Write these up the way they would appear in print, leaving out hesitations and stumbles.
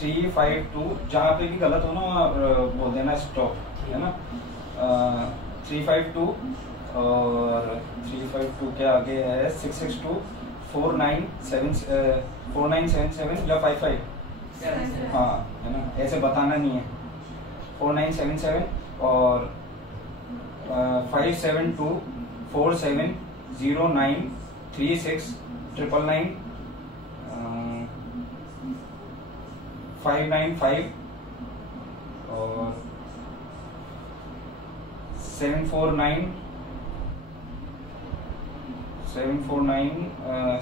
352। जहाँ पे भी गलत हो ना बोल देना स्टॉप, है ना। 352 और 352 के आगे है 662 4977 या 55, हाँ है ना, ऐसे बताना नहीं है। 4977 और 572 4709 36 999 595 और 749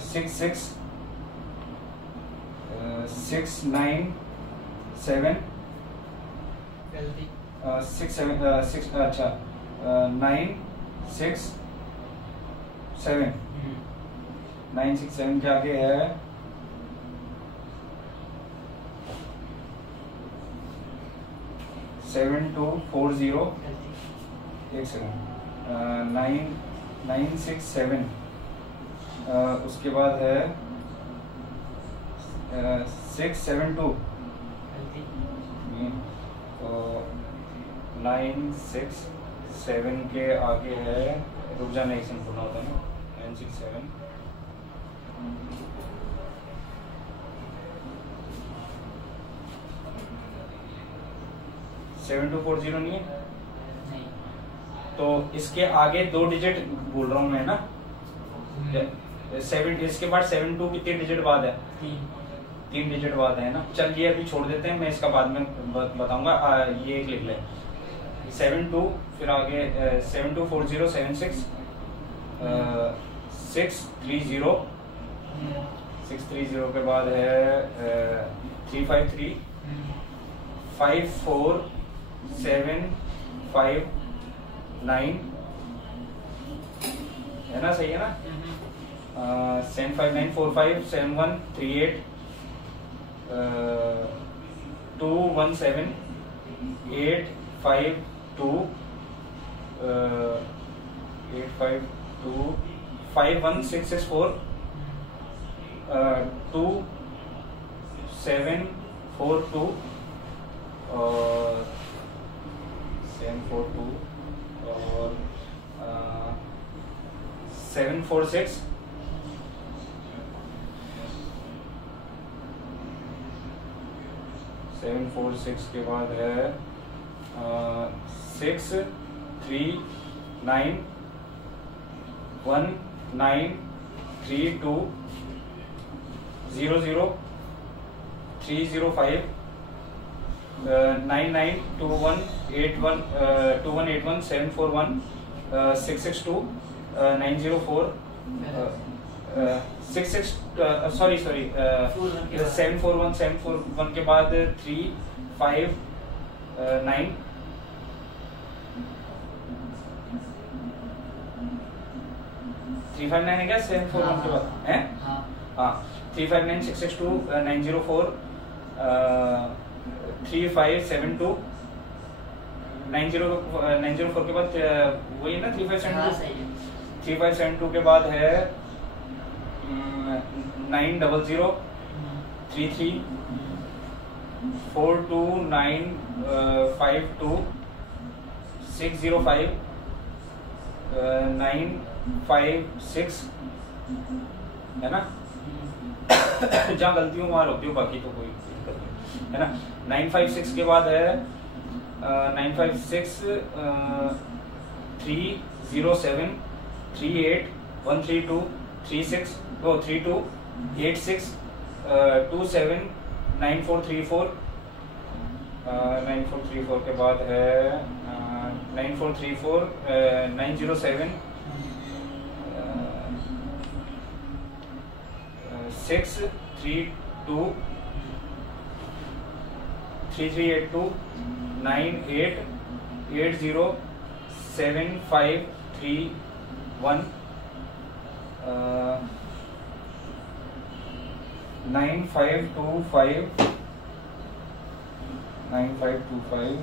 66 697 अच्छा 967 967 के आगे है 7240, एक सेकंड, 967, उसके बाद है 672, तो 967 के आगे है, रुक जाना एक सेकंड बोलना होता है ना, 967 7240 नहीं है, तो इसके आगे 2 डिजिट बोल रहा हूँ मैं ना, 7, इसके बाद 72 कितने डिजिट बाद है, 3 डिजिट बाद है ना। चल ये अभी छोड़ देते हैं, मैं इसका बाद में बताऊंगा, ये एक लिख ले 72, फिर आगे 724076 630 के बाद है 353 54759 है ना, सही है ना। 759457138 217 852 51664 2742 और 742 और 746 746 के बाद है 639 1932 00 305 992181 741 662 904 741 के बाद 359 359 है क्या 741 के बाद है, हाँ 359 662 904 3572 904 के बाद वही है ना 3572 के बाद है 900 33 42952 605 956 है ना। जहाँ गलती हो वहाँ रोक दो, बाकी तो कोई दिक्कत नहीं है ना। 956 के बाद है 956 307 38 132 36 32 86 27 9434 9434 के बाद है 9434 907 632 3382 9880 7531 9525 9525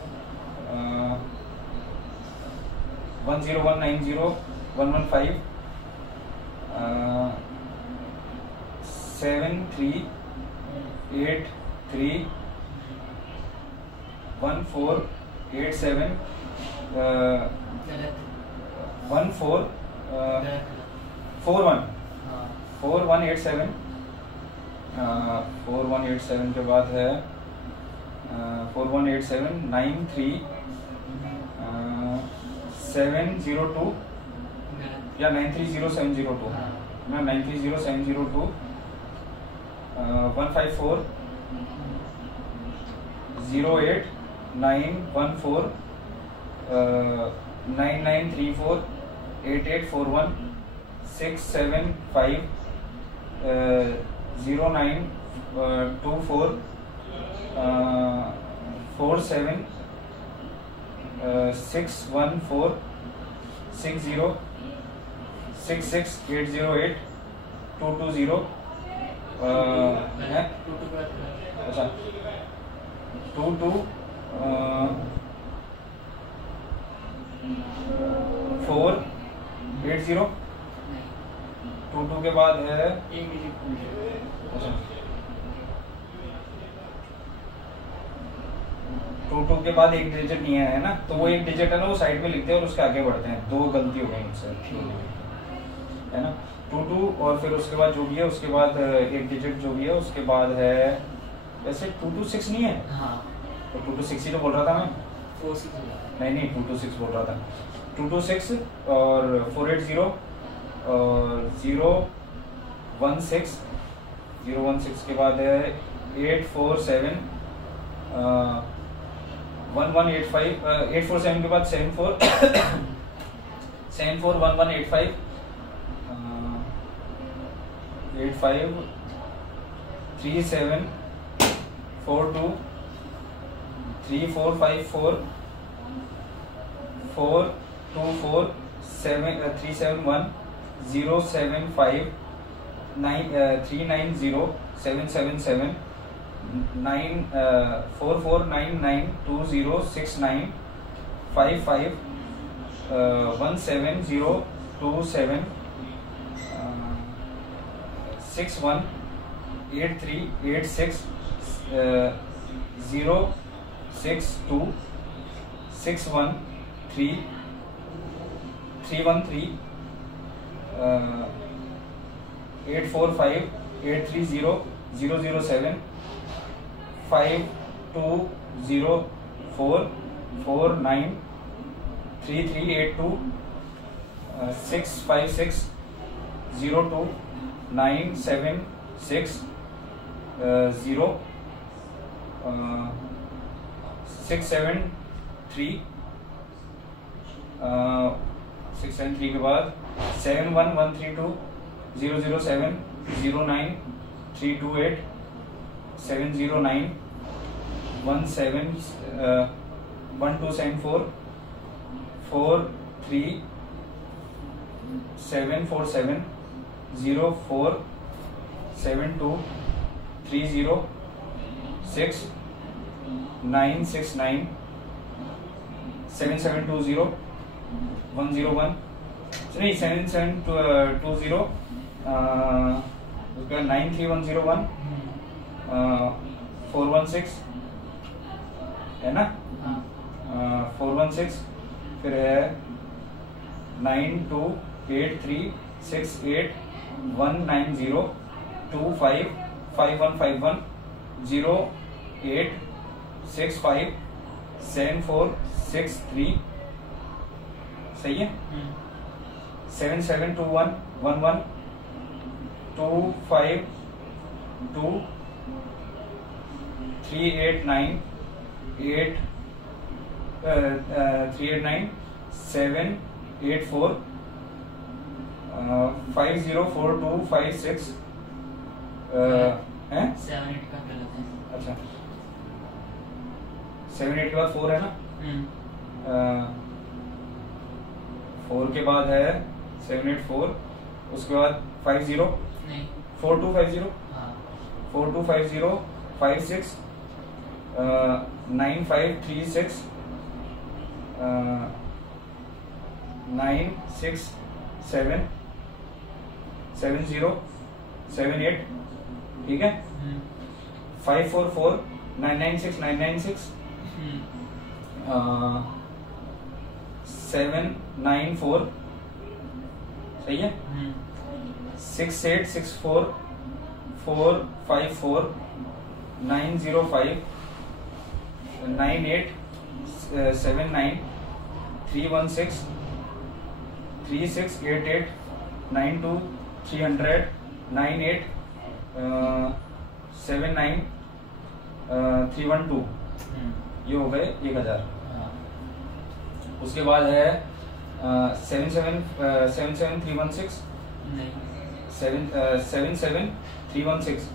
10190 115 7383 1487 14 41 4187 4187 के बाद है 4187 93 702 या 930702 ना 930702 154 08 914 9934 8841 675 0924 47 614 60 66 808 220 है अच्छा 22 480 22 के बाद है अच्छा 22 के बाद एक डिजिट नहीं है ना, तो वो एक डिजिट है ना वो साइड में लिखते हैं और उसके आगे बढ़ते हैं। दो गलती हो गई मुझसे है ना। 22 और फिर उसके बाद जो भी है उसके बाद एक डिजिट जो भी है उसके बाद है वैसे 226 नहीं है हाँ। तो 226 ही तो बोल रहा था मैं 46 नहीं 226 बोल रहा था 226 और 480 और 016 के बाद है 847 1185 847 के बाद 74 1185 85 37 42 3454 424 371 075 390 777 44992069 55 17027 61 8386 062 613 313 845 830 007 5204 49 3382 656 02 976 0 673 673 के बाद 71132 007 09 328 709 17 1274 43 747 04 72 30 6 969 7720 101 नहीं 7720 उसका 93101 416 है ना 416 फिर है 928368 190 25 5151 08 65 7463 सही है 7721 11 252 389 8 389 784 504256 हैं 7-8 का गलत है। अच्छा 7-8 के बाद 4 है ना 4 के बाद है 784 उसके बाद 50 नहीं 4250 हाँ 4250 56 9536 967 7078, ठीक है। 544 996 996 794, सही है। 6864 454 905 9879 316 3688 92 300 98 79 312, ये हो गए 1000। उसके बाद है 77316 77316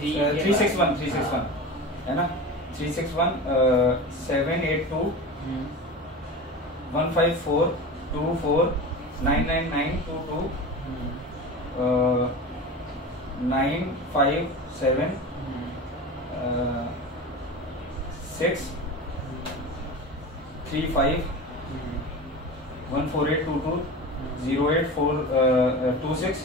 361 है ना, 361 782 154 24 999 22 957 6 35 14822 08426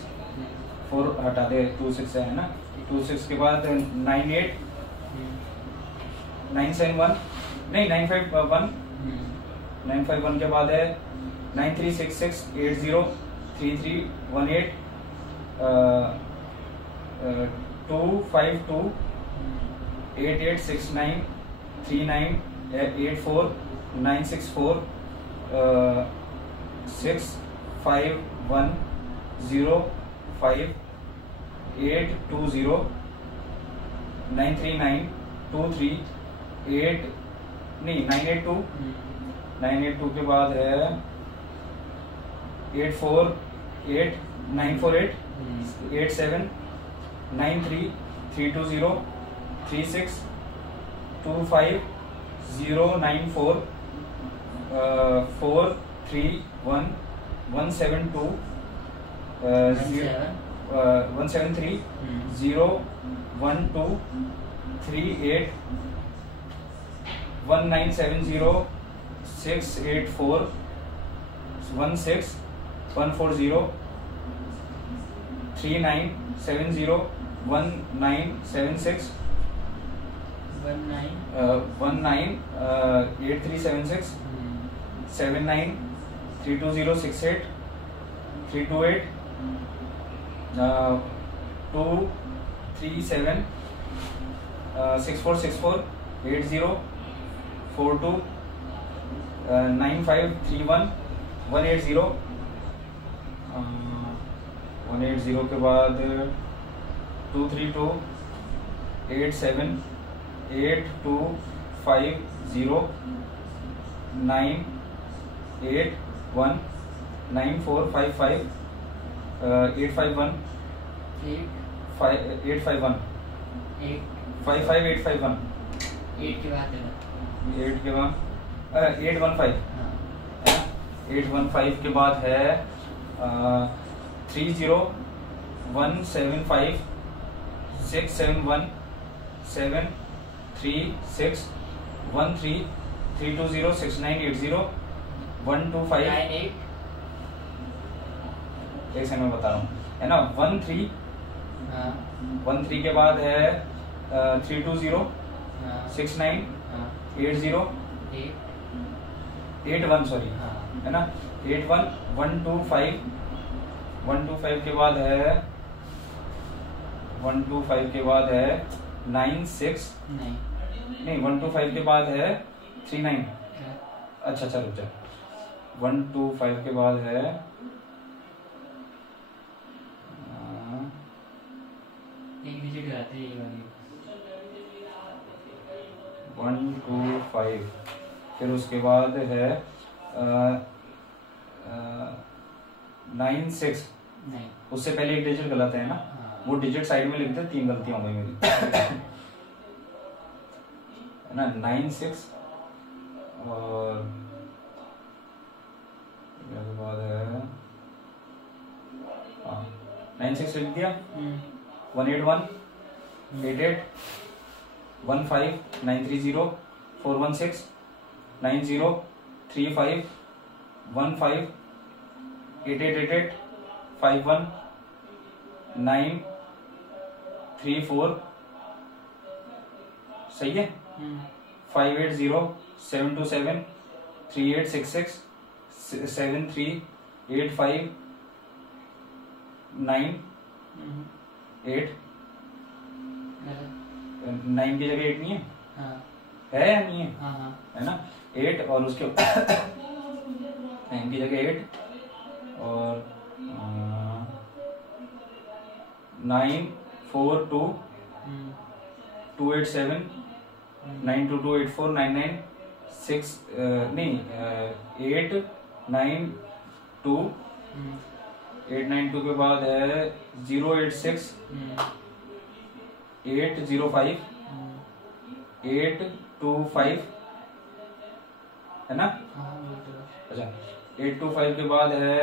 4 हटा दे, 26 है ना, 26 के बाद 98 971 नहीं 951 951 के बाद है 9366 80 3318 252 8869 39 84 964 651 05 820 939 23 8 नहीं 982 982 के बाद है 848 948 87 93 320 36 25 094 431 172 173 012 38 1970 684 16 140 3970 1976 8376 79 32068 328 237 6464 80 42 9531 180 180 के बाद 232 87 8250 981 9455 851 851 55851 8 के बाद 815 815 के बाद है 30175 671 736 13 320 6980 125 एक सेकंड में बता रहा हूँ, है ना। 13 के बाद है 320 69 80 81 सॉरी, है ना। 81 125 के बाद है 125 के बाद है 96 नहीं 125 के बाद है 39 अच्छा रुक जा 125 के बाद है एक डिजिट आते हैं ये वाली 125, फिर उसके बाद है 96 नहीं, उससे पहले एक डिजिट गलत है ना, वो डिजिट साइड में लिख दे, 3 गलतियां हो गई मेरी है ना। 96 और उसके बाद है 96 लिख दिया 181 88 15904515351934 सही है। 5807273866738598 9 की जगह 8 नहीं है? हाँ। है या नहीं है? हाँ। है ना 8 और उसके 9 की जगह 8 और 942 287 9228499 नहीं 892 892 के बाद है 086 805 825 है ना? अच्छा 825 के बाद है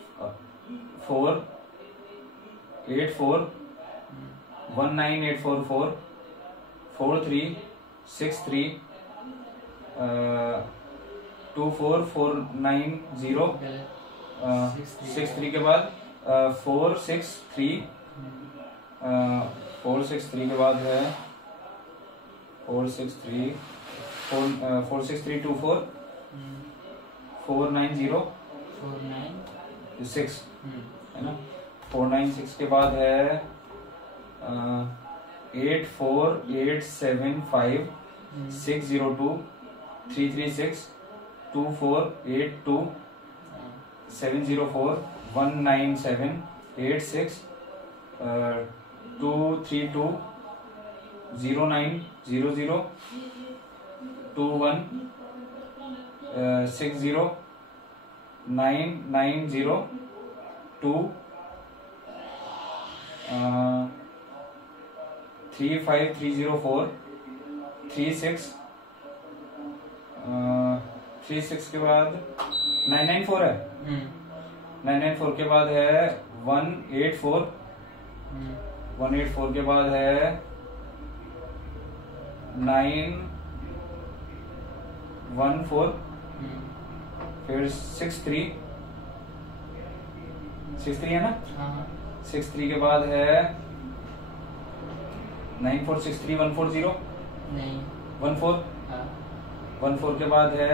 749279166104 84 19844 4363 24490 63 के बाद 463 के बाद है 46324 490 6 है ना 496 के बाद है 84875 602 336 2482 704 197 86 232 0900 21 60 990 2 35304 36 36 के बाद 994 है 994 के बाद है 184 184 के बाद है 914 फिर 63 है ना 63 के बाद है 9463 140 14 के बाद है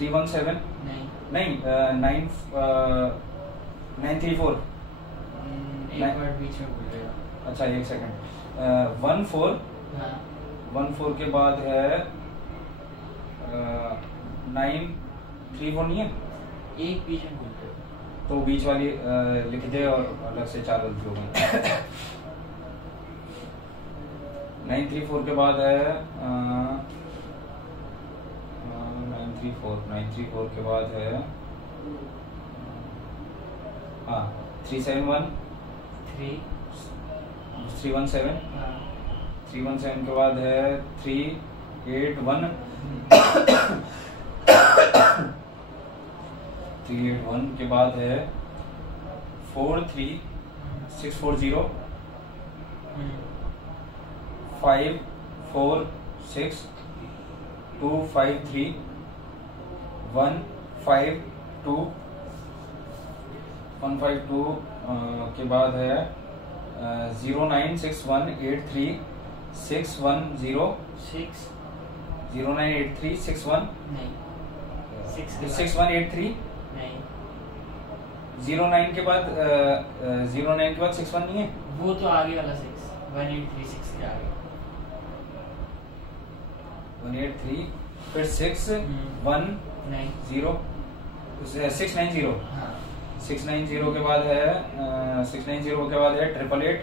317 नहीं 934 अच्छा एक सेकंड 14 के बाद है 934 नहीं है एक बीच में बोलते तो बीच वाली लिख दे और अलग से 4 गलती हो गई 934 के बाद है 934 के बाद है 371 317 317 के बाद है 381 381 के बाद है 43640 546 253 152 के बाद है 096183 610 0983 61 6183 09 के बाद 09 के बाद 61 नहीं है वो तो आगे वाला 1836 के आगे 183 फिर 610 690 690 के बाद है 690 के बाद है 888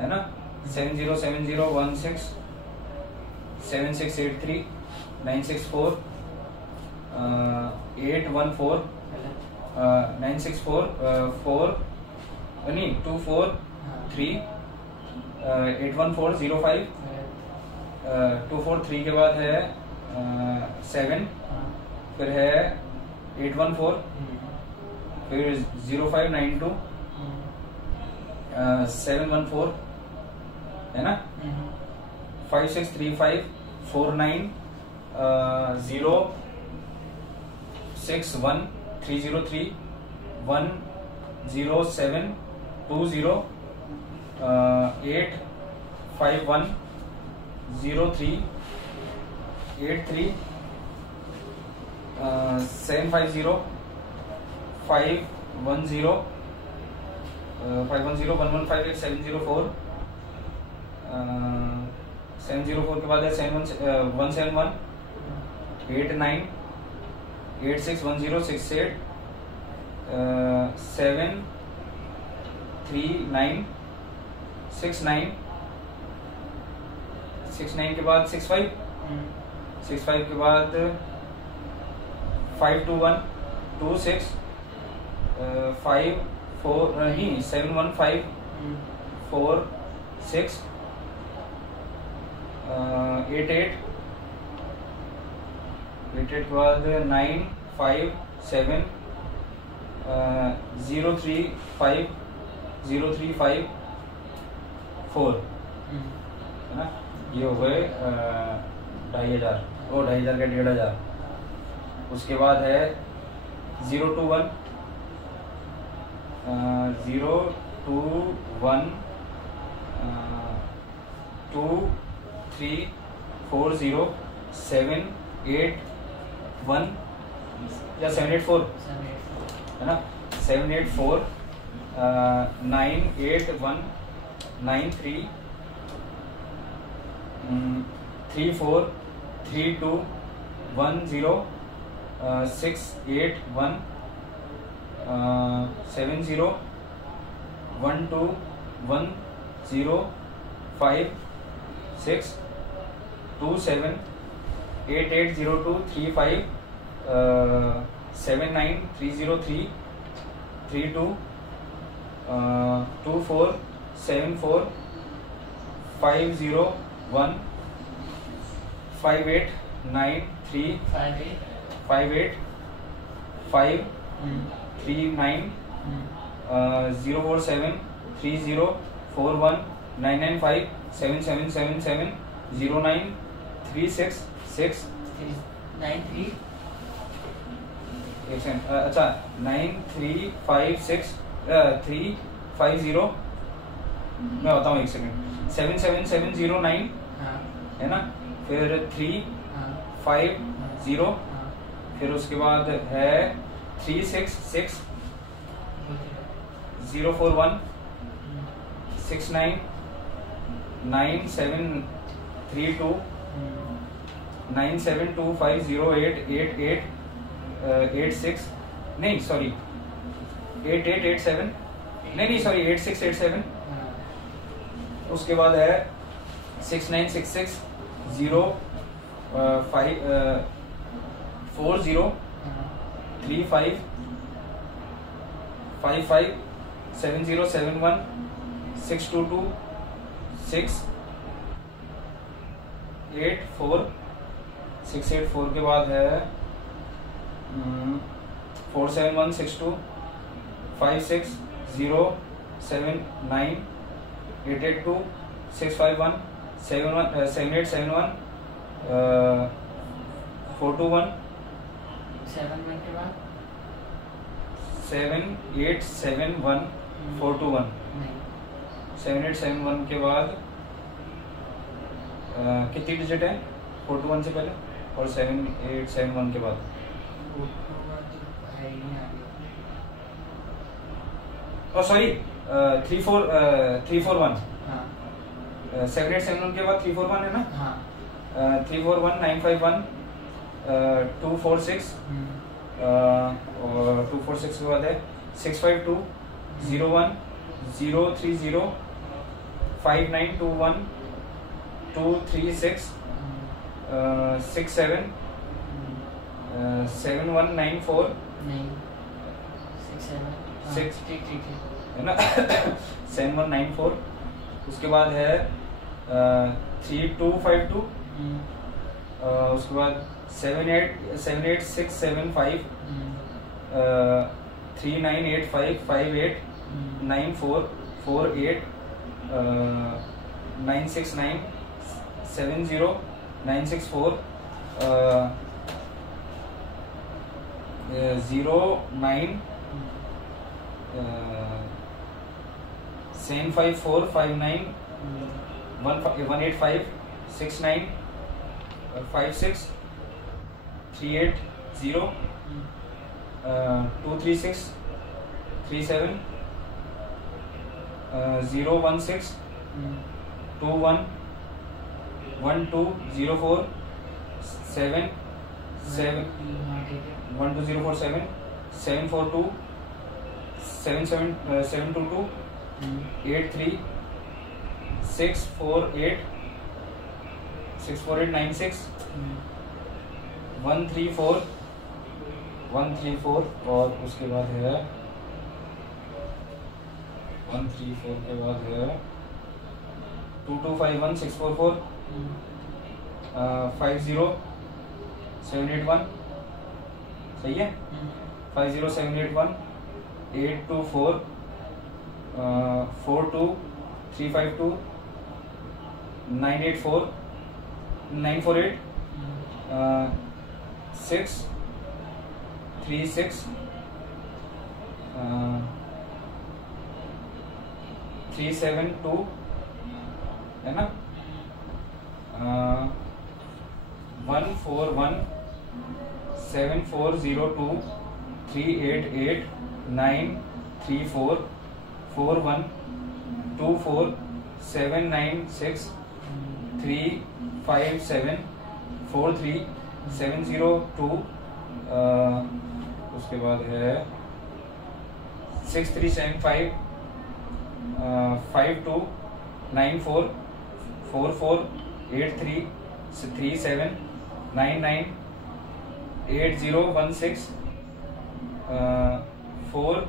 है ना 707016 7683 964 814 964 4 नहीं 243 81405 243 के बाद है 7 फिर है 814, फिर 0592 714 है ना, 5635 49 061 303 107 20 851 03 83 750 510 510 1158 704 704 के बाद है 171 89 861068 739 69 69 के बाद 65 65 के बाद 521 26 54 नहीं 715 46 88 88 के बाद 957 035 035 4 है ना, ये हो गए 2500 और 2500 का 1500। उसके बाद है 021 2340 781 या 784 है ना, 784 981 93 34 32 10 681 70 12 10 5 6 27 8802 35 79 303 32 24 74 501 58 93 58 5 39 047 30 41 995 7777 09 36 6 93 अच्छा 9356 350 मैं बताऊँ एक सेकंड 77709 है ना, फिर 350 फिर उसके बाद है 366 041 69 9732 97250888 86 नहीं सॉरी 8887 नहीं सॉरी 8687। उसके बाद है 6966 0 5 40 35 55 7071 622 684 684 के बाद है 47162 56 079 882 651 7871 421 7 के बाद 7871 421 7871 के बाद कितनी डिजिट है 421 से पहले और 7871 के बाद सॉरी 341 7871 के बाद 341 है ना, 341 951 246 और 246 के बाद है 652 01 030 5921 236 67 7194 है ना 7194। उसके बाद है 3252 उसके बाद 78675 39855894 09 75459 185 69 56 380 236 37 016 21 1204 7 12047 742 722 83 648 64896 134 और उसके बाद है 134 के बाद है 2251644 50781 सही है 50781 824 42352 984 948 636 372 है ना 141 7402 388 934 41 24 796 357 43 702 उसके बाद है 6375 52 94 44 83 37 99 8016 4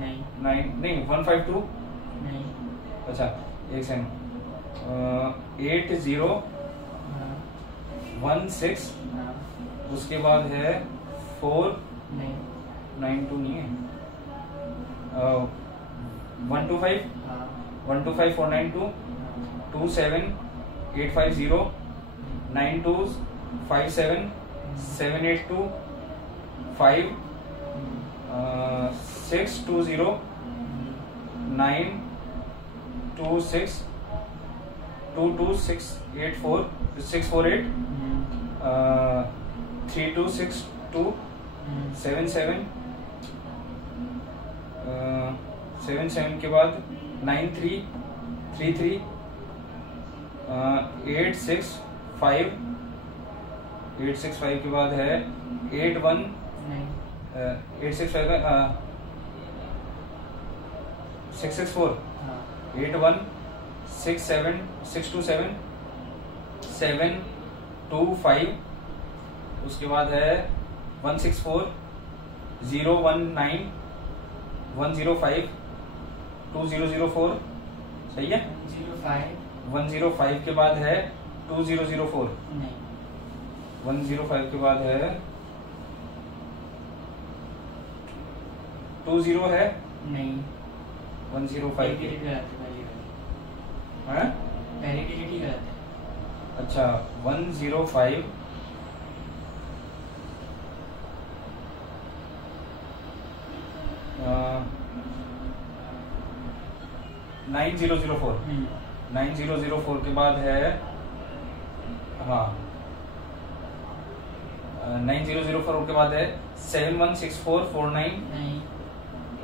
9 नहीं 152 नहीं अच्छा एक सेकंड 8016 हाँ उसके बाद है 4 नहीं 92 नहीं है 125 हाँ 125 492 27 850 92 57 782 5 620 926 22684 648 3262 77 77 के बाद 9333 865 के बाद है 81 नहीं 865 664 हाँ 81 67 627 725 उसके बाद है 164 019 105 2004 सही है 05 105 के बाद है 2004 नहीं 105 के बाद है 20 है नहीं 105 पहली के डिजिट गलत है हैं? पहली डिजिट ही गलत है अच्छा 105 9004 9004 के बाद है हाँ 9004 के बाद है 716449 नहीं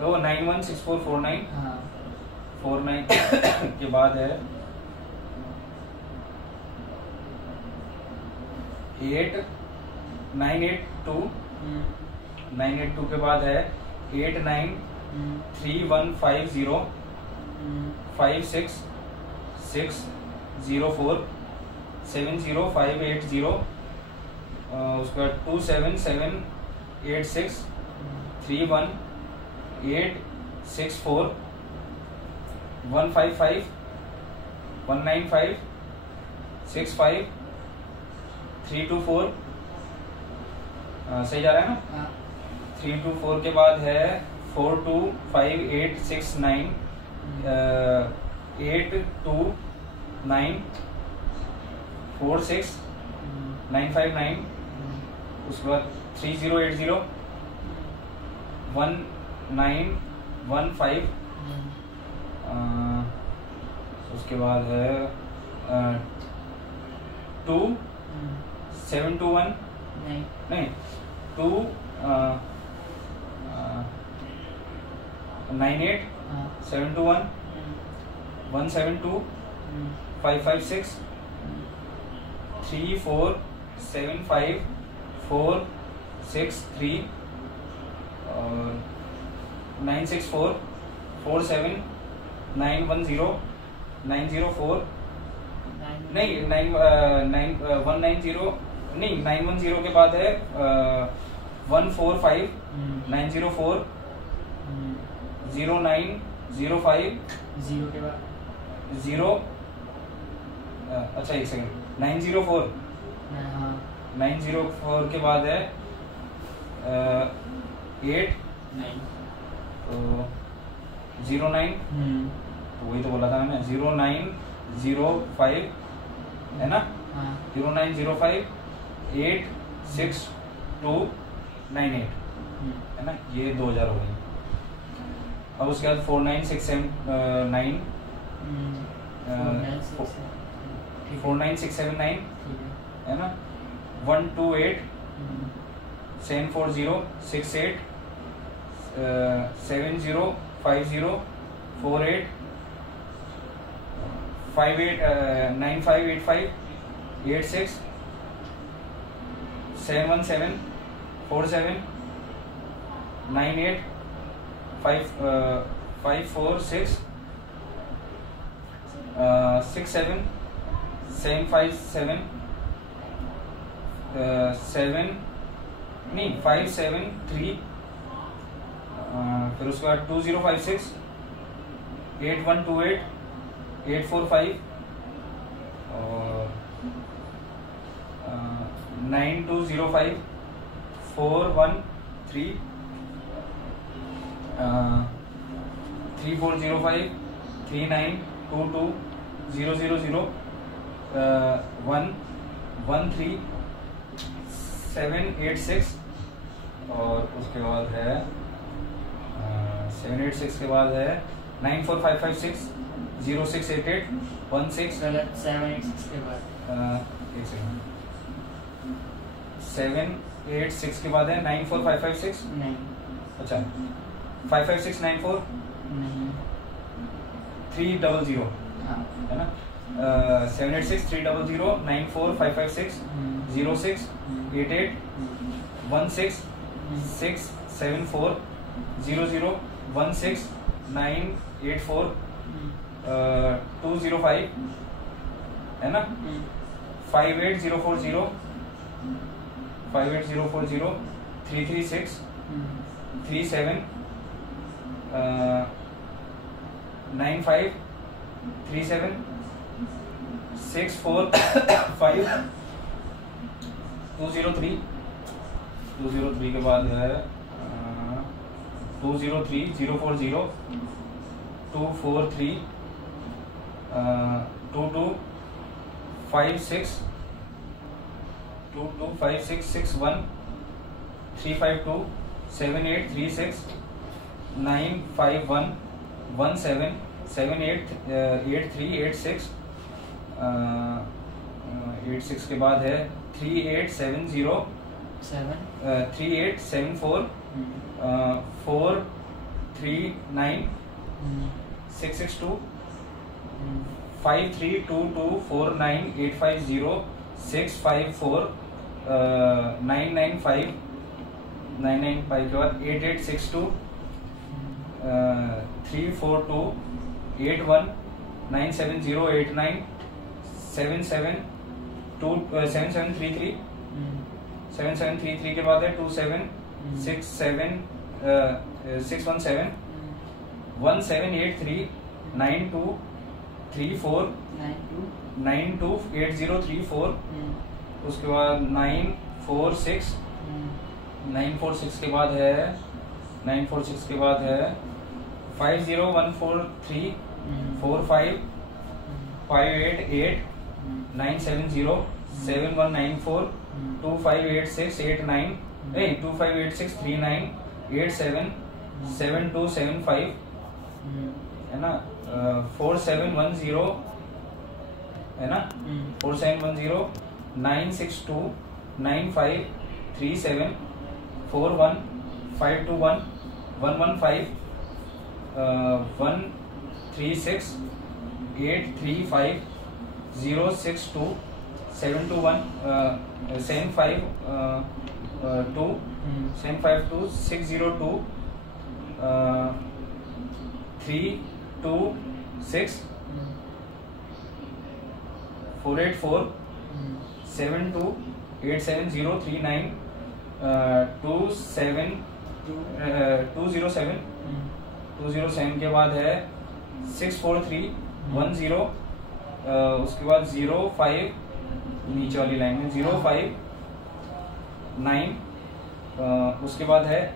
ओ 916449 हाँ 49 के बाद है 8982 982 के बाद है 893150 56604 70580 उसके बाद 27786 31864 155 195 65 324 सही जा रहा है ना हाँ 324 के बाद है 425869 82946 959, उसके बाद 3080 1915, उसके बाद है 2721 नहीं 298 721 172 556 3475 463 और 964 47 910 904 नहीं 190 नहीं 910 के बाद है 145 904 0905 जीरो के बाद 0 अच्छा एक सेकंड 904 हाँ 904 के बाद है 8 तो 09 तो वही तो बोला था मैंने 0905 है ना हाँ 0905 86298 है ना, ये 2000 हो गई। अब उसके बाद 49679 49679 है ना 128 740 68 7050 48 58 9585 86 717 47 98 546 67 757 7 नहीं 573 फिर उसके बाद 2056 8128 845 और 9205 413 3405 3922 000 113 786 और उसके बाद है 786 के बाद है 94556 0688 16 गलत 786 के बाद एक सेकंड 786 के बाद है 94556 नहीं अच्छा 55694 नहीं 300 हाँ है ना 786 300 94556 06 88 16 674 00 16 984 205 है ना 58040 58040 336 37 95 37 645 203 203 के बाद है 203 040 243 2256 225661 352 7836 951 17 78 8386 86 के बाद है 3870 7 3874 439 662 532249 654 995 995 के बाद 8862 342 81 97089 7733 7733 के बाद है 27 67 617 1783 9234 928034 उसके बाद 946 946 के बाद है 946 के बाद है 50143 45 588 970 7194 2586 89 2586 39 87 7275 है ना 4710 है ना 4710 962 95 37 41 521 115 136 835 062 721 752 752 602 326 484 72 87039 27 207 के बाद है 64310 उसके बाद 05 नीचे वाली लाइन में 059 उसके बाद है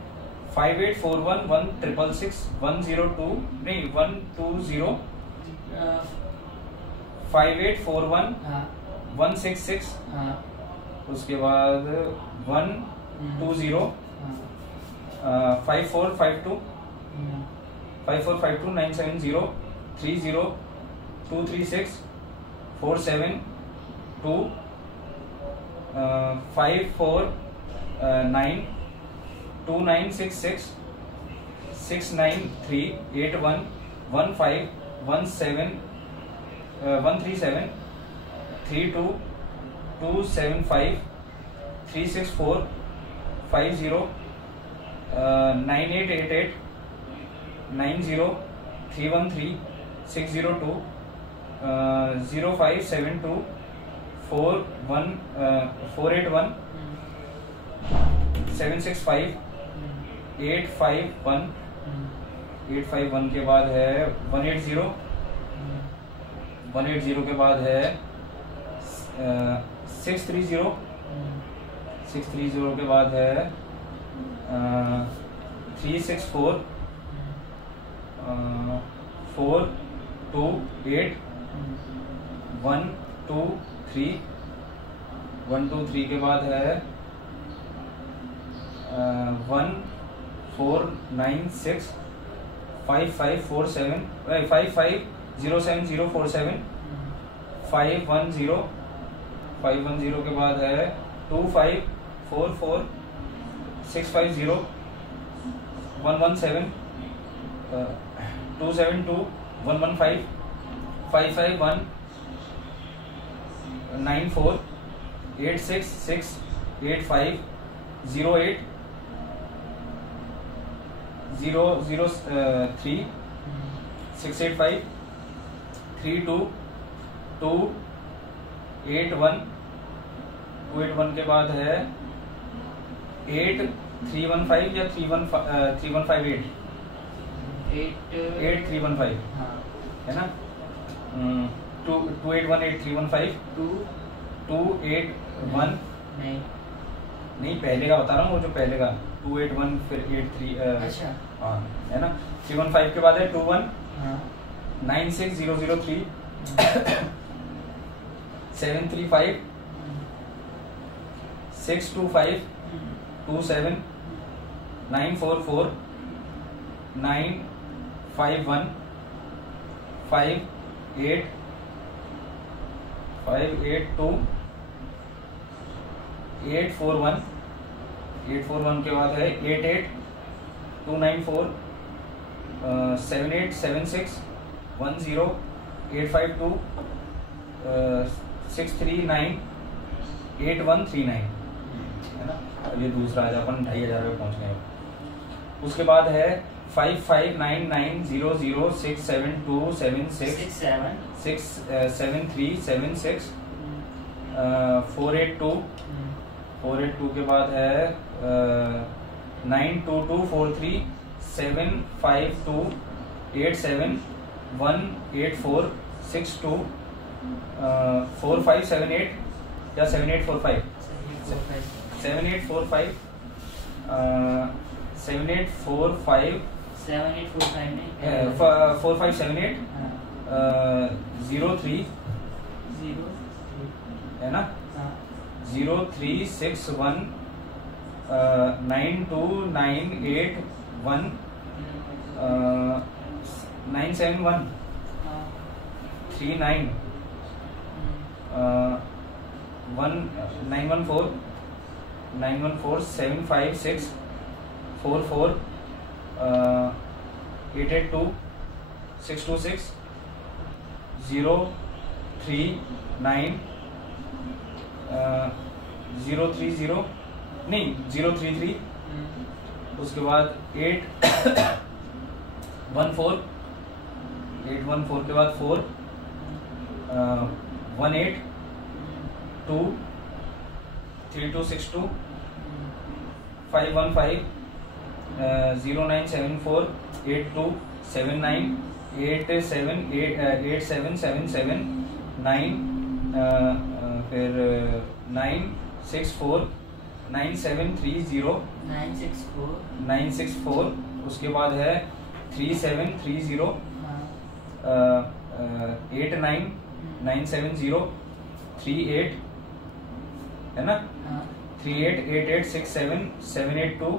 5841 1666 102 नहीं 120 5841 166 उसके बाद 120 5452 5452 970 30 236 47 2 549 2966 693 81 15 17 137 32 275 364 50 9888 90 313 602 0572 481 765 851 851 के बाद है 180 180 के बाद है 630 630 के बाद है 364 428 123 123 के बाद है 1496 5547 5507047 510 510 के बाद है 2544 650 117 272 115 551 94 866 85 08 003 685 32 281 281 के बाद है 8315 या 3158 8315 है ना 2818315 281 नहीं पहले का बता रहा हूँ वो जो पहले का 281 फिर 83 अच्छा हाँ है ना 315 के बाद है 21 96003 735 625 27 944 951 58 582 841 841 के बाद है 88 294 7876 10 852 639 8139 है ना। अब ये दूसरा है अपन 2500 पे पहुंच गए। उसके बाद है 5599067276 482 के बाद है 92243 752 87 184 62 4578 या 7845 7845 7845 7845 नहीं 4578 हाँ 03 0 है ना, हाँ 0361 92981 971 हाँ 39 914 756 44 882 626 039 030 नहीं 033, उसके बाद 814 के बाद 4 18 2 3262 515 0974 82 79 8777 9 फिर 964 9730 964, उसके बाद है 3730 हाँ 89 970 38 है ना, हाँ 388867 782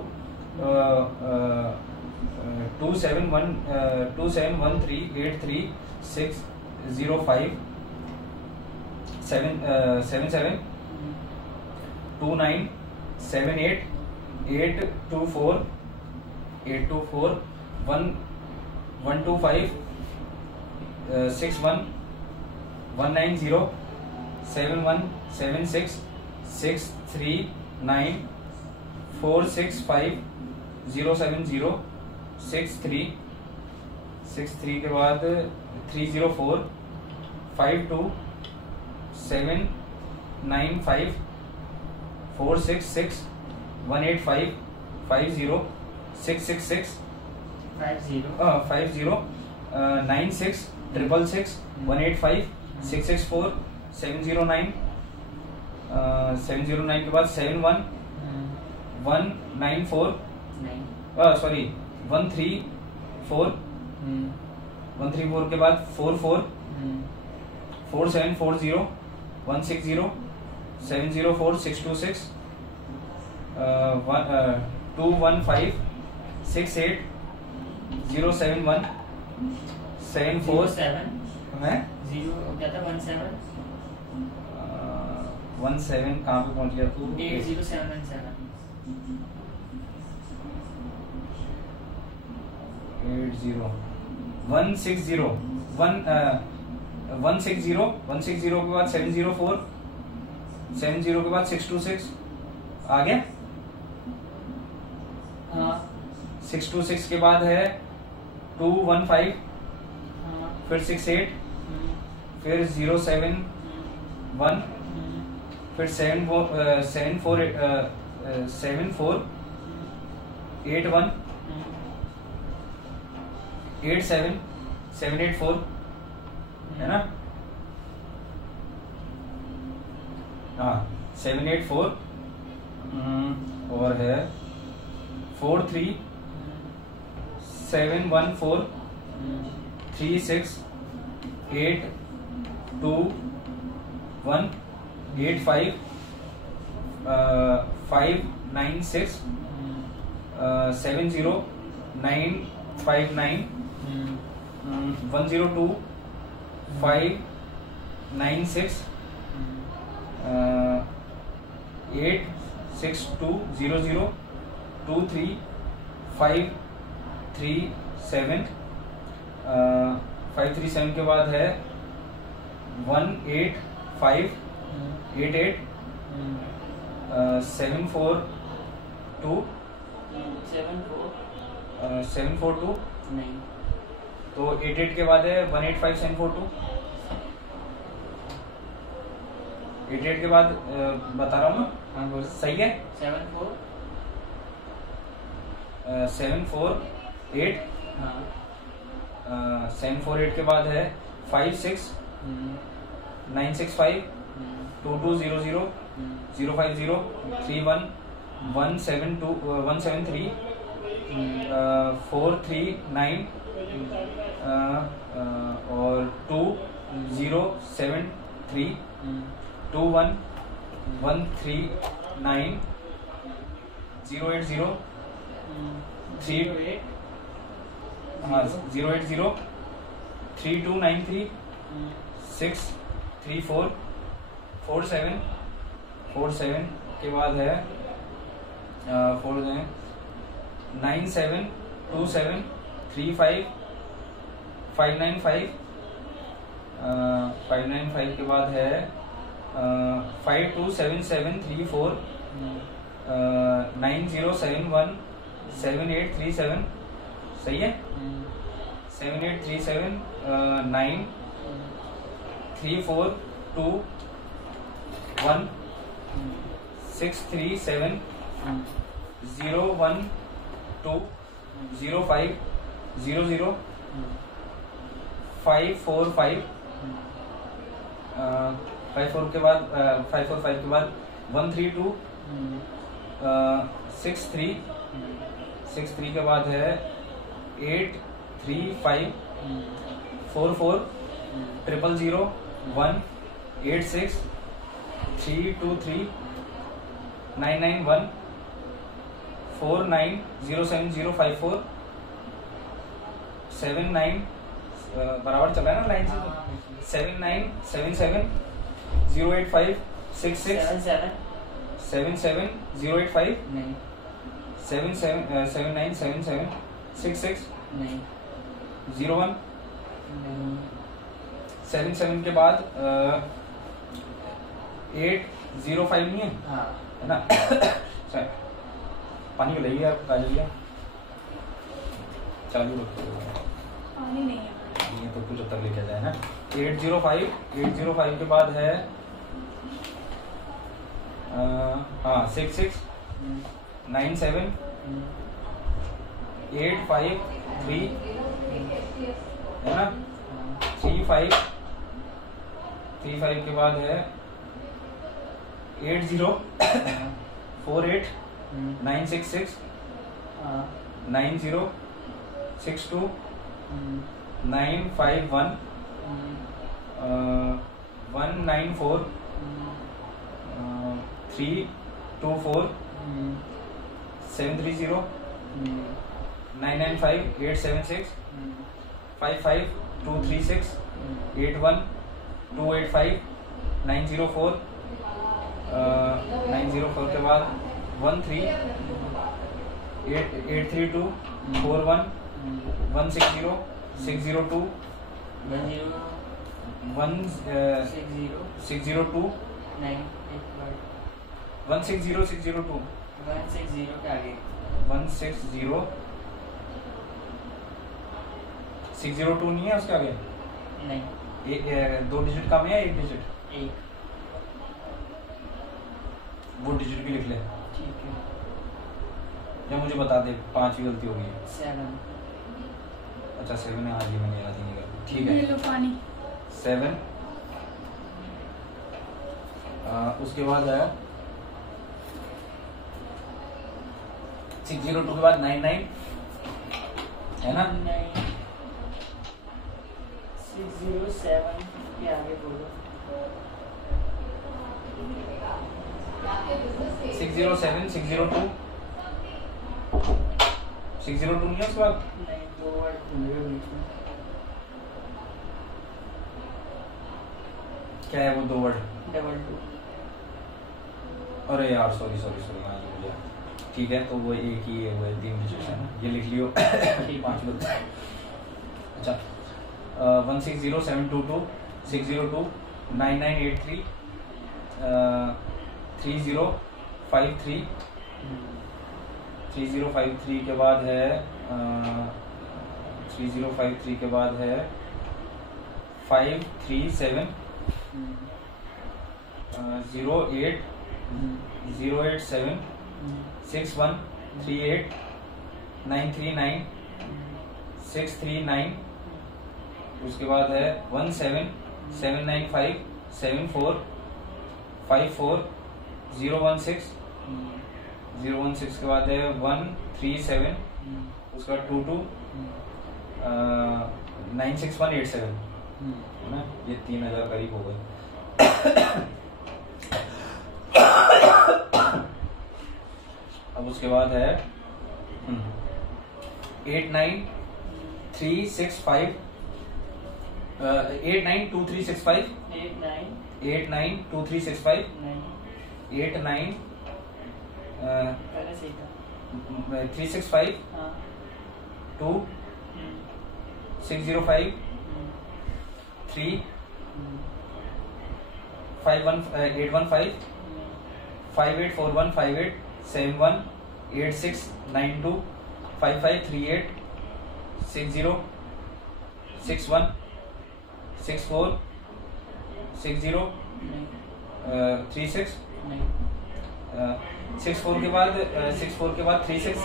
271383 605 77 29 78 824 125 61 190 7176 639 465 070 63 के बाद 304 52 795 466 185 50 666 50 50 96 666 185 664 709 709 के बाद 71 194 सॉरी 134 134 के बाद 44 4740 160 704 626 215 68 071 74 है 17 कहाँ पे पहुंच गया तू? 80717 80 160 160 के बाद 704 70 के बाद 626 आ गया। हाँ 626 के बाद है 215 हाँ फिर 68 फिर 071 फिर 74 81 87 784 है ना, हाँ 784 और है 43 714 36 8 2 1 85 596 70 959 102 596 86200 23 537 537 के बाद है 185 88 742 742 नहीं तो 88 के बाद है 185 742 88 के बाद बता रहा हूँ ना, हाँ बोल सही है 748 हाँ 748 के बाद है 56 965 2200 050 31 173 439 और 2073 21139 080 3 हाँ 080 3293 634 47 के बाद है 9727 35 595 595 के बाद है 527734 9071 7837 सही है 7837 9 342 1 637 012 05 00 545 54 के बाद 545 के बाद 132 63 के बाद है 835 44 000 1 86 323 991 4907 79 बराबर चल रहा है ना लाइन से 7977 085 66 77 085 नहीं 7977 66 नहीं 01 नहीं 77 के बाद 805 नहीं है हाँ है ना चल पानी लाइए आप कालिए चालू रखो पानी नहीं है ये तो कुछ तक लेके जाए ना 805 के बाद है हाँ 66 97 853 है ना 35 के बाद है 80 48 966 90 62 951 194 324 730 995 876 55 236 81 285 904 904 के बाद 13 832 41 160 602 602 160 602 के आगे 160 602 नहीं है उसके आगे नहीं दो डिजिट कम है या एक डिजिट एक वो डिजिट भी लिख ले ठीक है या मुझे बता दे 5 की गलती होगी 7 अच्छा 7 है हाँ जी मैंने याद नहीं किया ठीक है ये लो पानी 7 उसके बाद है 602 के बाद 99 है ना 607 के आगे बोलो 607 602 602 नहीं है उसके बाद नहीं 2 वर्ड भूल गए बीच में क्या है वो 2 वर्ड 22 अरे यार सॉरी हाँ ये हो गया ठीक है तो वो एक ही है वो 3 डिजिट है ना ये लिख लियो 5 बोलते अच्छा 160722 602 9983 3053 3053 के बाद है 3053 के बाद है 537 08 087 6138 939 639 उसके बाद है 17795 74 54 016 016 के बाद है 137, उसका 22 96187 है ना, ये 3000 करीब हो गए। अब उसके बाद है 892365 892365 892365 89 पहले सही था 365 हाँ 2 605 3 815 5841 58 71 86 92 5538 60 61 64 60 36 नहीं 64 के बाद 64 के बाद 36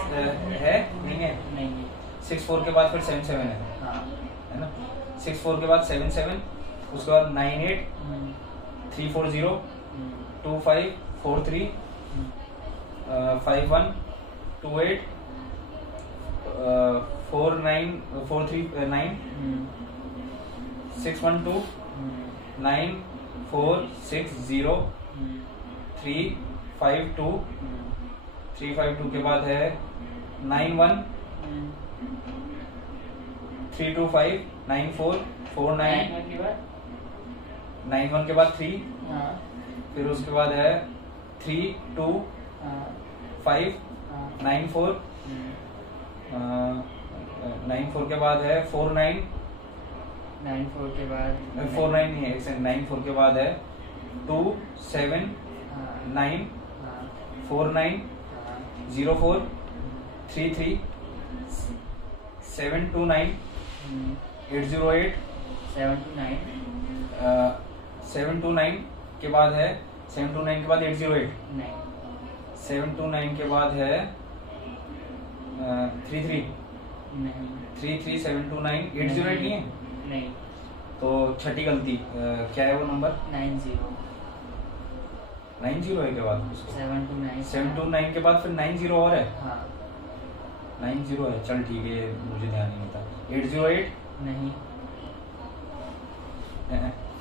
है नहीं है, नहीं 64 के बाद फिर 77 है हाँ है ना, 64 के बाद 77, उसके बाद 98 340 2543 51 28 49 612 9460 352 352 के बाद है 91 325 94 49 91 के बाद 3, हाँ फिर उसके बाद है 3 2 हाँ 5 हाँ 94 94 के बाद है 49 94 के बाद 49 नहीं है, 94 के बाद है 2 7 हाँ 9 हाँ 49 हाँ 04 33 729 808 729 729 के बाद है 729 के बाद 808 नहीं 729 के बाद है 33 नहीं 33729 808 नहीं है, नहीं तो छठी गलती क्या है वो नंबर 90 90 है के बाद उसको 729 729 के बाद फिर 90 और है, हाँ 90 है, चल ठीक है, मुझे ध्यान नहीं था। 808 नहीं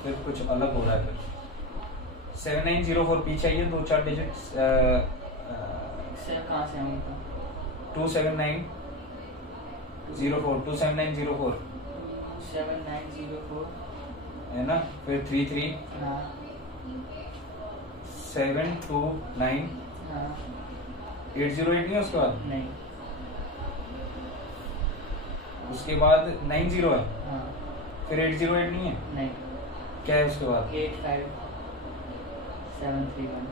फिर कुछ अलग हो रहा है, फिर 7904 पीछे आइए, 2-4 डिजिट कहाँ से आऊँगा 27904 27904 7904 है ना, फिर 33 हाँ 729 हाँ 808 नहीं है उसके बाद, नहीं उसके बाद 90 है, हाँ फिर 808 नहीं है, नहीं क्या है उसके बाद, 85731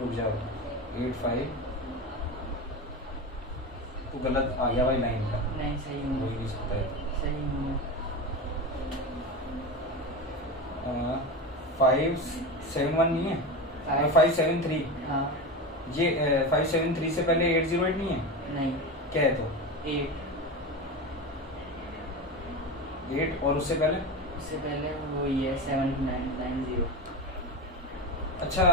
रुक जाओ 85 तो गलत आ गया भाई लाइन का, नहीं सही हो हूँ ही नहीं सकता है। सही हूँ 571 नहीं है, 573 हाँ ये 573 से पहले 808 नहीं है, नहीं क्या है तो 8 8 और उससे पहले, उससे पहले वो ये 7990 अच्छा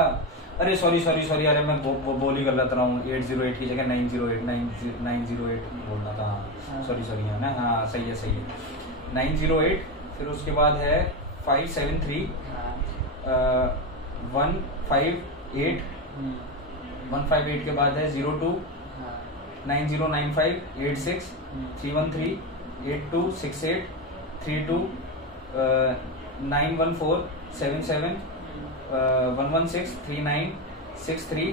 अरे सॉरी अरे मैं बोल ही गलत रहा हूँ, 808 की जगह 908 बोलना था, हाँ। सॉरी है ना, हाँ सही है 908, फिर उसके बाद है 573 हाँ 158 158 के बाद है 02 हाँ 9095 86 313 8268 32 914 77 116 39 63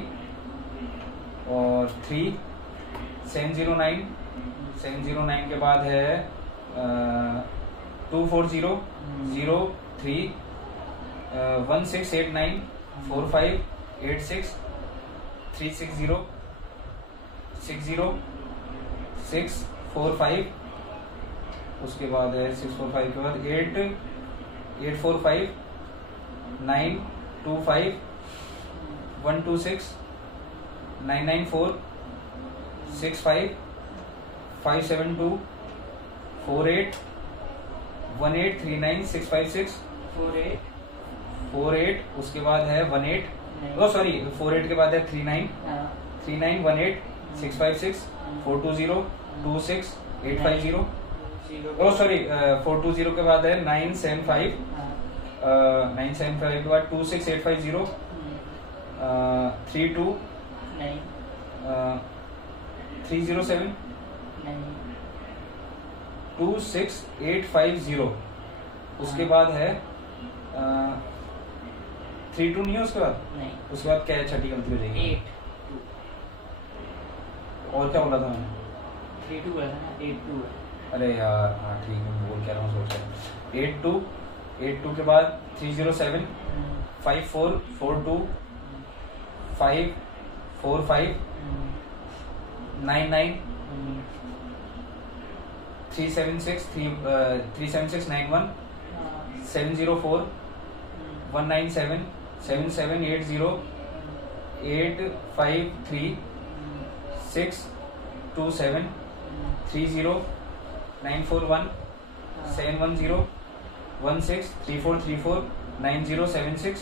और 3 709 के बाद है 240 03 1689 45 86 360 60 645, उसके बाद है 645 के बाद 845 925 126 994 65 572 48 1839 656 48, उसके बाद है 18 नहीं। सॉरी 48 के बाद है 39 हाँ 39186564202685 ओ सॉरी 420 के बाद है 975 975 के बाद 26850 32 9 307 9 26850 उसके बाद है 32 नहीं है उसके बाद नहीं उसके बाद क्या है छठी गलती हो जाएगी 8 और क्या बोला था मैंने 3 2 बोला था ना 8 2 है अरे यार हाँ ठीक है मैं बोल क्या रहा हूँ सोच रहा 82 के बाद 307 5442 545 99 37691 704 197 7780 853 627 30 941 710 16 3434 9076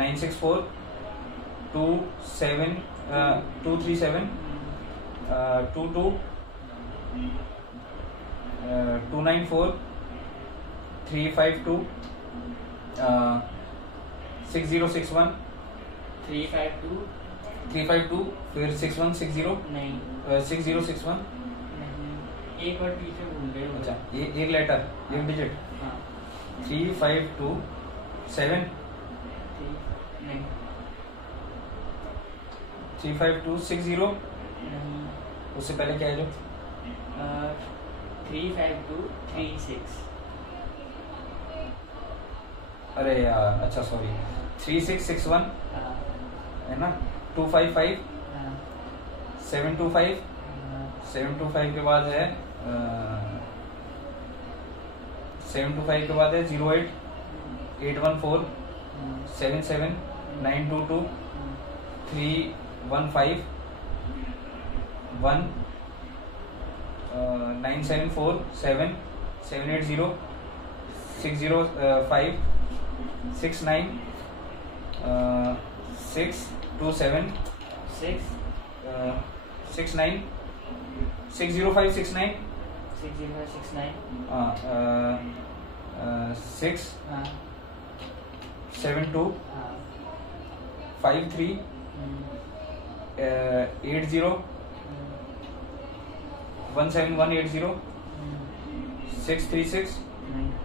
964 27 237 22 294 352 6061 352 352 फिर 6160 नहीं 6061 नहीं एक और पीछे भूल गए हो। अच्छा ये एक लेटर एक डिजिट हाँ 3527 नहीं 35260 नहीं उससे पहले क्या है जो 35236 अरे यार अच्छा सॉरी 3661 हाँ है ना 255 हाँ 725 725 के बाद है 725 के बाद है 08 814 77 922 315 1 974 7 780 605 69 627 6 69 605 69 6069 6 हाँ 72 हाँ 53 80 17180 636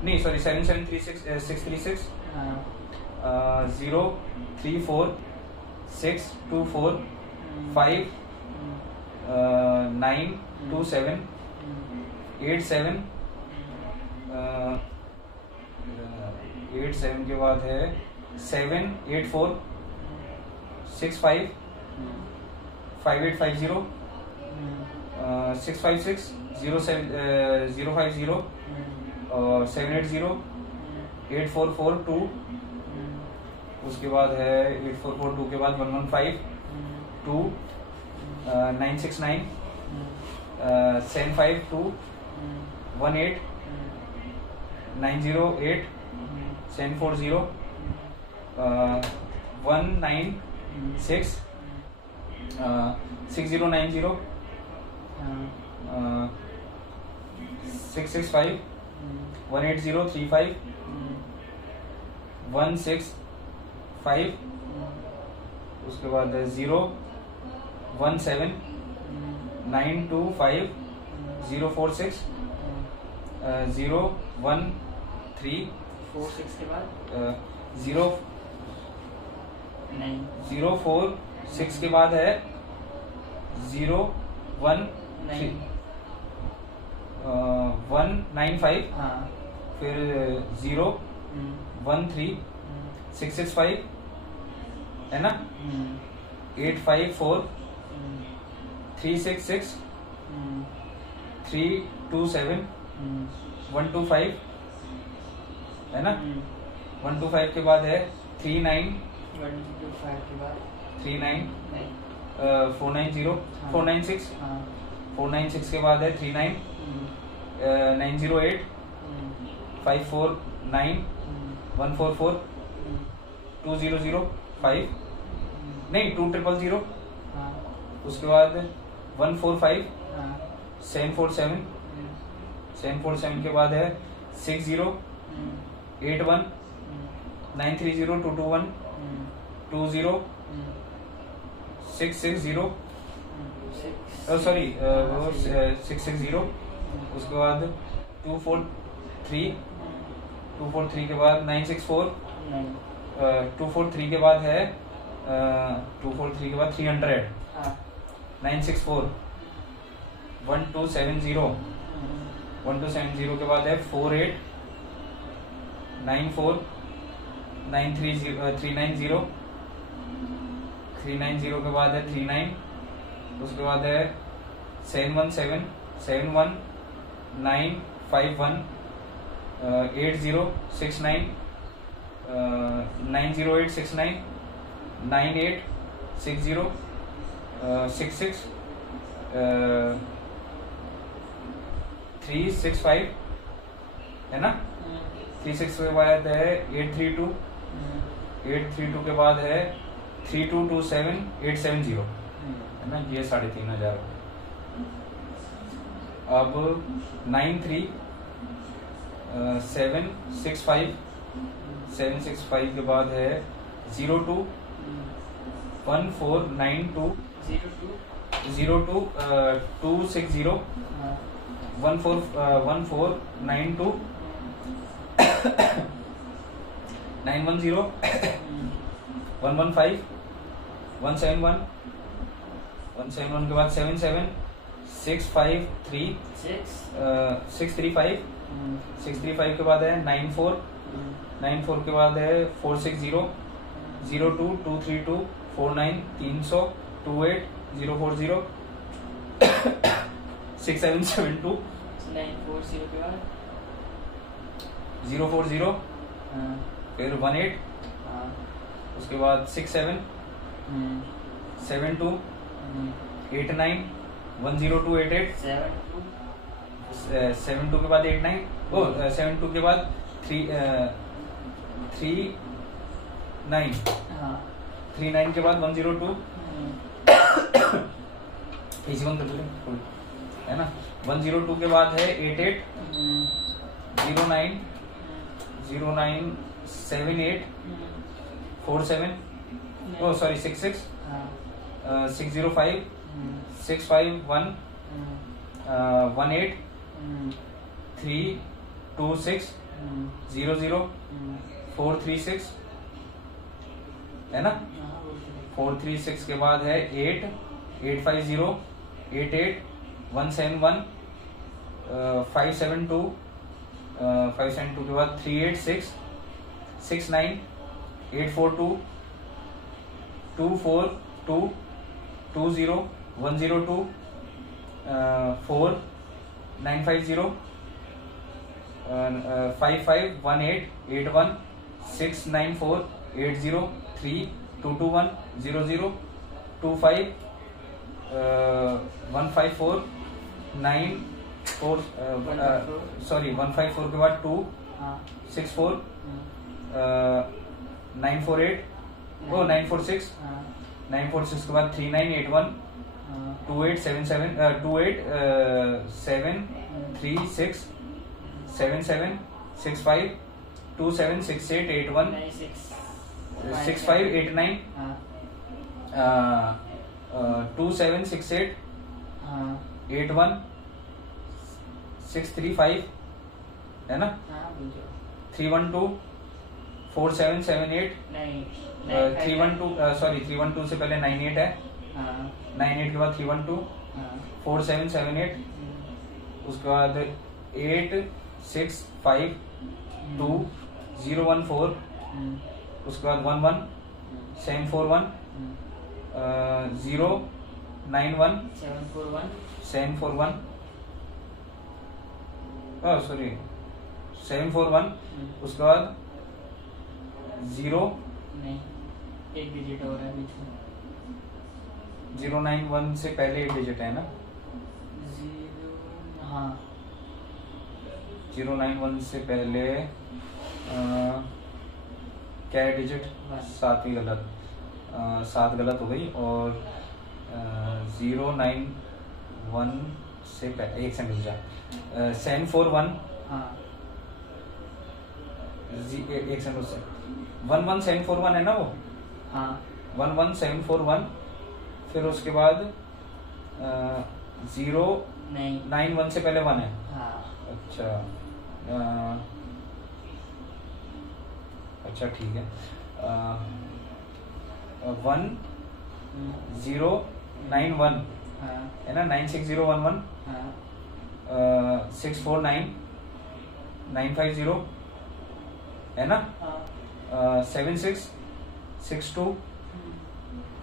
नहीं सॉरी 7736 636 हाँ 034 624 5 927 87 87 के बाद है 784 65 5850 656 050 और 780 8442 उसके बाद है 8442 के बाद 115 2 969 752 18 908 740 196 6090 665 18035 165 उसके बाद 017 925 046 013 46 के बाद 0 नहीं 046 के बाद है 013 नहीं 195 हाँ फिर 013 665 है ना 854 366 327 125 है ना 125 के बाद है 39 125 के बाद 39 नहीं 490 हाँ। 496 हाँ 496 के बाद है 39 908 549 144 2005 नहीं 2000 हाँ उसके बाद 145 हाँ 747 747 के बाद है 60 81 930 221 20 660 सॉरी वो 660 उसके बाद 243 के बाद 964 243 के बाद है 243 के बाद 300 964 1270 1270 के बाद है 48 94 930 390 390 के बाद है 39 उसके बाद है 717 71 951 8069 90869 9860 66 365 है ना 365 के बाद है 832 832 के बाद है 3227 870 है ना, ये 3500। अब 93 765 के बाद है 02 1492 02 260 1492 910 115 171 171 के बाद 77 653 635 635 के बाद है 94 94 के बाद है 460 02 232 49 300 28 040 6772 940 के बाद 040 फिर 18 उसके बाद 67 72 89 10288 72 के बाद 89 72 के बाद 39 के बाद 102 इसी वन कर है ना 102 के बाद है 88 09 78 47 66 605 651 18 326 00 436 है ना 436 के बाद है 8 850 88 171 572 572 के बाद 386 69 842 242 20 102 4 950 5518 81 694 80 3 221 00 25 154 9 4 सॉरी 154 के बाद 2 64 948 946 946 के बाद 3981 2877 2873 77 65 2768 81 6589 2768 81 635 है ना 312 4778 312 सॉरी 312 से पहले 98 है 98 के बाद 312 4778 उसके बाद 8652 014 उसके बाद 11 741 091 741 सॉरी 741 उसके बाद 0 नहीं एक डिजिट और है बीच में 091 से पहले एक डिजिट है ना 091 से पहले क्या है डिजिट 7 ही गलत 7 गलत हो गई और 091 से एक सेकंड रुक जा। 741 हाँ एक सेकंड रुक जा। 11741 है ना वो? हाँ 11741, फिर उसके बाद 091 से पहले 1 है। हाँ अच्छा अच्छा ठीक है। 1091 हाँ है ना, 96011 हाँ 649950 है ना, 7662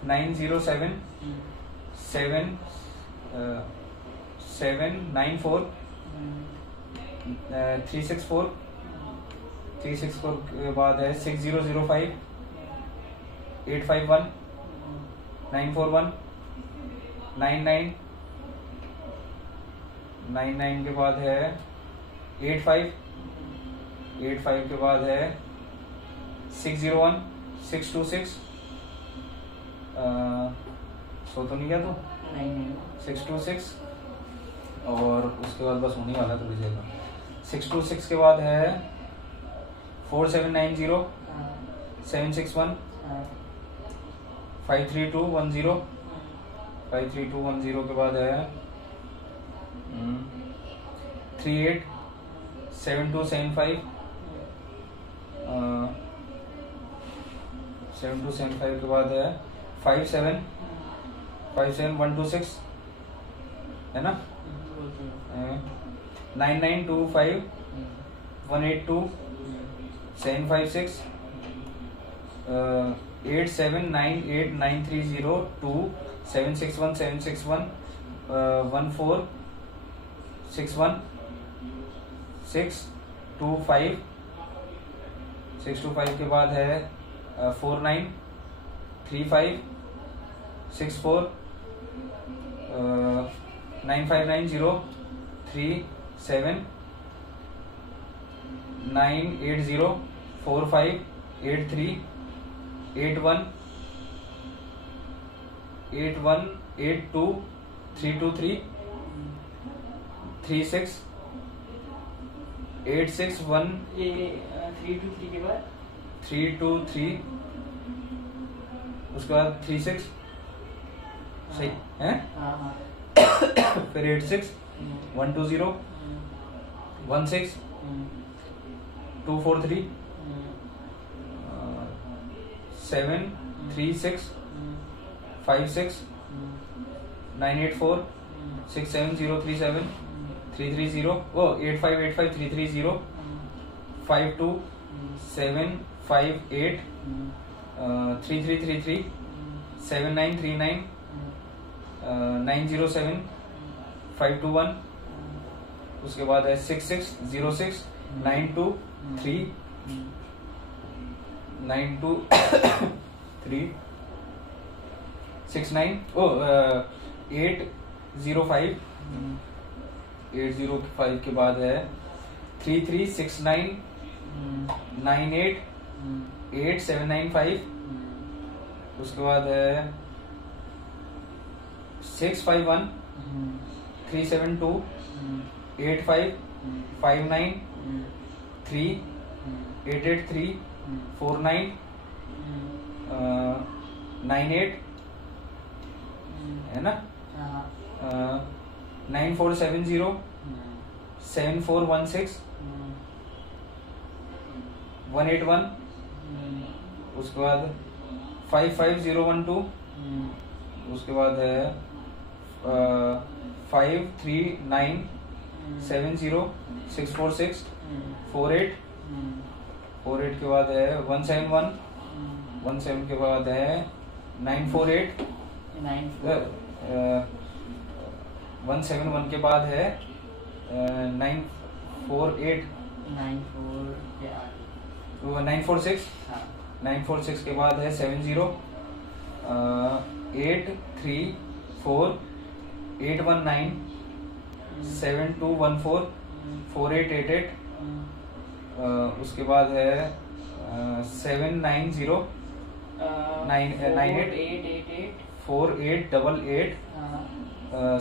907 794 364 के बाद है 6005 851 941 99 के बाद है 85 के बाद है 601 626 सो तो नहीं गया तो नहीं 626, और उसके बाद बस होने वाला थोड़ी देर में। 626 के बाद है 4790 761 53210 53210 के बाद है 387275 7275 के बाद है 57126 है ना, 9925 182 756 87989302 761 761 1461 625 625 के बाद है 4935 64 9590 37 980 45 83 81 82 323 36 861 ये 323 के बाद 323, उसके बाद 36 सही है, हाँ हाँ फिर 86 120 16 243 736 56 984 67037 330 ओ 8585 330 52 758 3333 7939 907 521, उसके बाद है 6606 923 69 ओ 805 805 के बाद है 3369 98 8795, उसके बाद है 651 372 85 59 3 883 49 98 है ना, 9470 7416 181, उसके बाद 55012, उसके बाद है 539 70 646 48 48 के बाद है 171 17 के बाद है 948 171 के बाद है 948 946 946 के बाद है 70 834 819 7214 4888, उसके बाद है 790 98 हाँ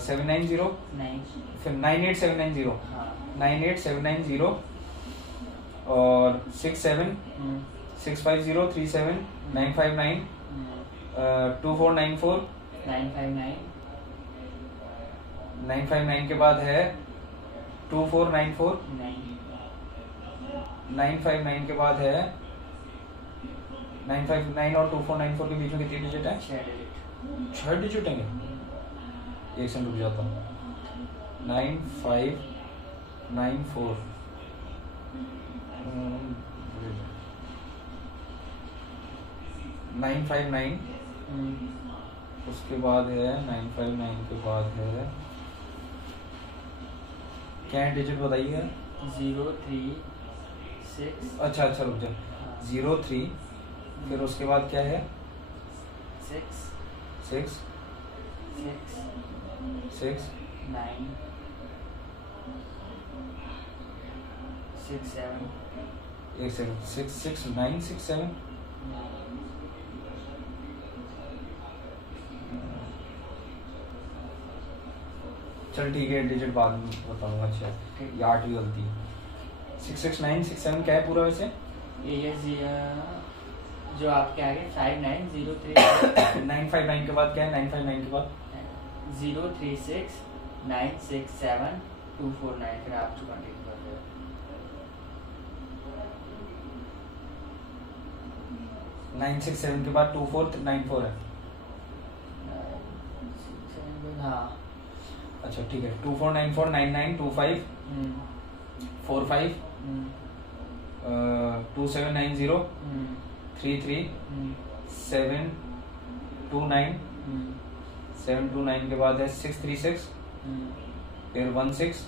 790 9 फिर 98790 हाँ 98790 और 67 650 37 959 2494 959 959 के बाद है 2494 959 के बाद है 959 और 2494 के बीच में कितनी डिजिट है? 6 डिजिट है। एक सेकंड रुक जाता हूँ। 9594 959 उसके बाद है 959 के बाद है क्या डिजिट बताइए? 036 अच्छा रुक जा 03 फिर उसके बाद क्या है? 6 6 9 6 7 एक सेकंड 66967 चल ठीक है डिजिट बाद में बताऊंगा। अच्छा ये 8वीं गलती 66967 क्या है पूरा वैसे? ये जो आपके आगे 5903 959 के बाद क्या है? 959 के बाद 036 967 249 फिर आप जो कंटिन्यू कर रहे हो 967 के बाद 2494 है। 967 हाँ अच्छा ठीक है 2494 9925 45 2790 33 729 729 के बाद है 636 फिर 16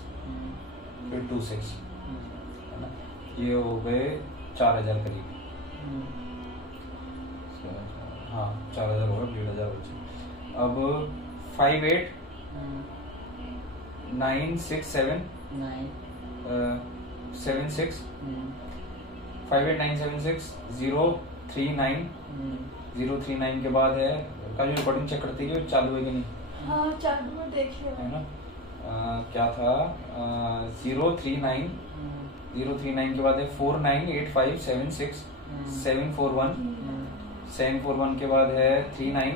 फिर 26 है ना। ये हो गए 4000 करीब। हाँ 4000 हो गए 1500 बचे। अब 58 967 76 58976 039 039 के बाद है का जो रिकॉर्डिंग चेक करती है चालू है कि नहीं? हाँ चालू में देखिए है ना। क्या था 039 039 के बाद है 498576 741 741 के बाद है 39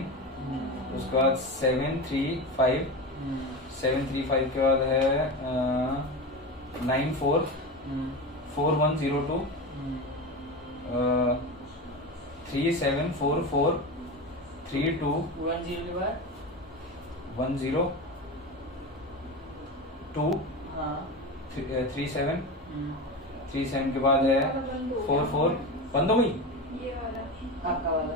उसके बाद 735 735 के बाद है 94 4102 3744 32 10 के बाद 102 हाँ 37 37 के बाद है 44 बंद हो गई। ये वाला आपका वाला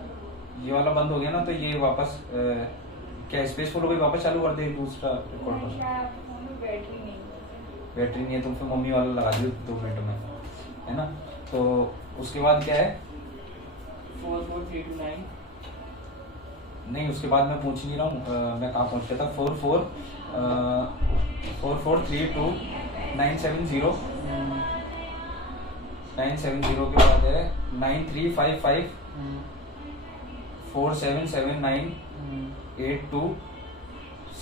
ये वाला बंद हो गया ना तो ये वापस क्या स्पेस फुल हो गई वापस चालू कर दे दूसरा रिकॉर्ड कर। बैटरी नहीं बैटरी नहीं है तो फिर मम्मी वाला लगा दियो 2 मिनट में है ना। तो उसके बाद क्या है 44329 नहीं उसके बाद मैं पूछ नहीं रहा हूँ मैं कहाँ पहुँच गया था 4432 970 970 के बाद है 9355 4779 82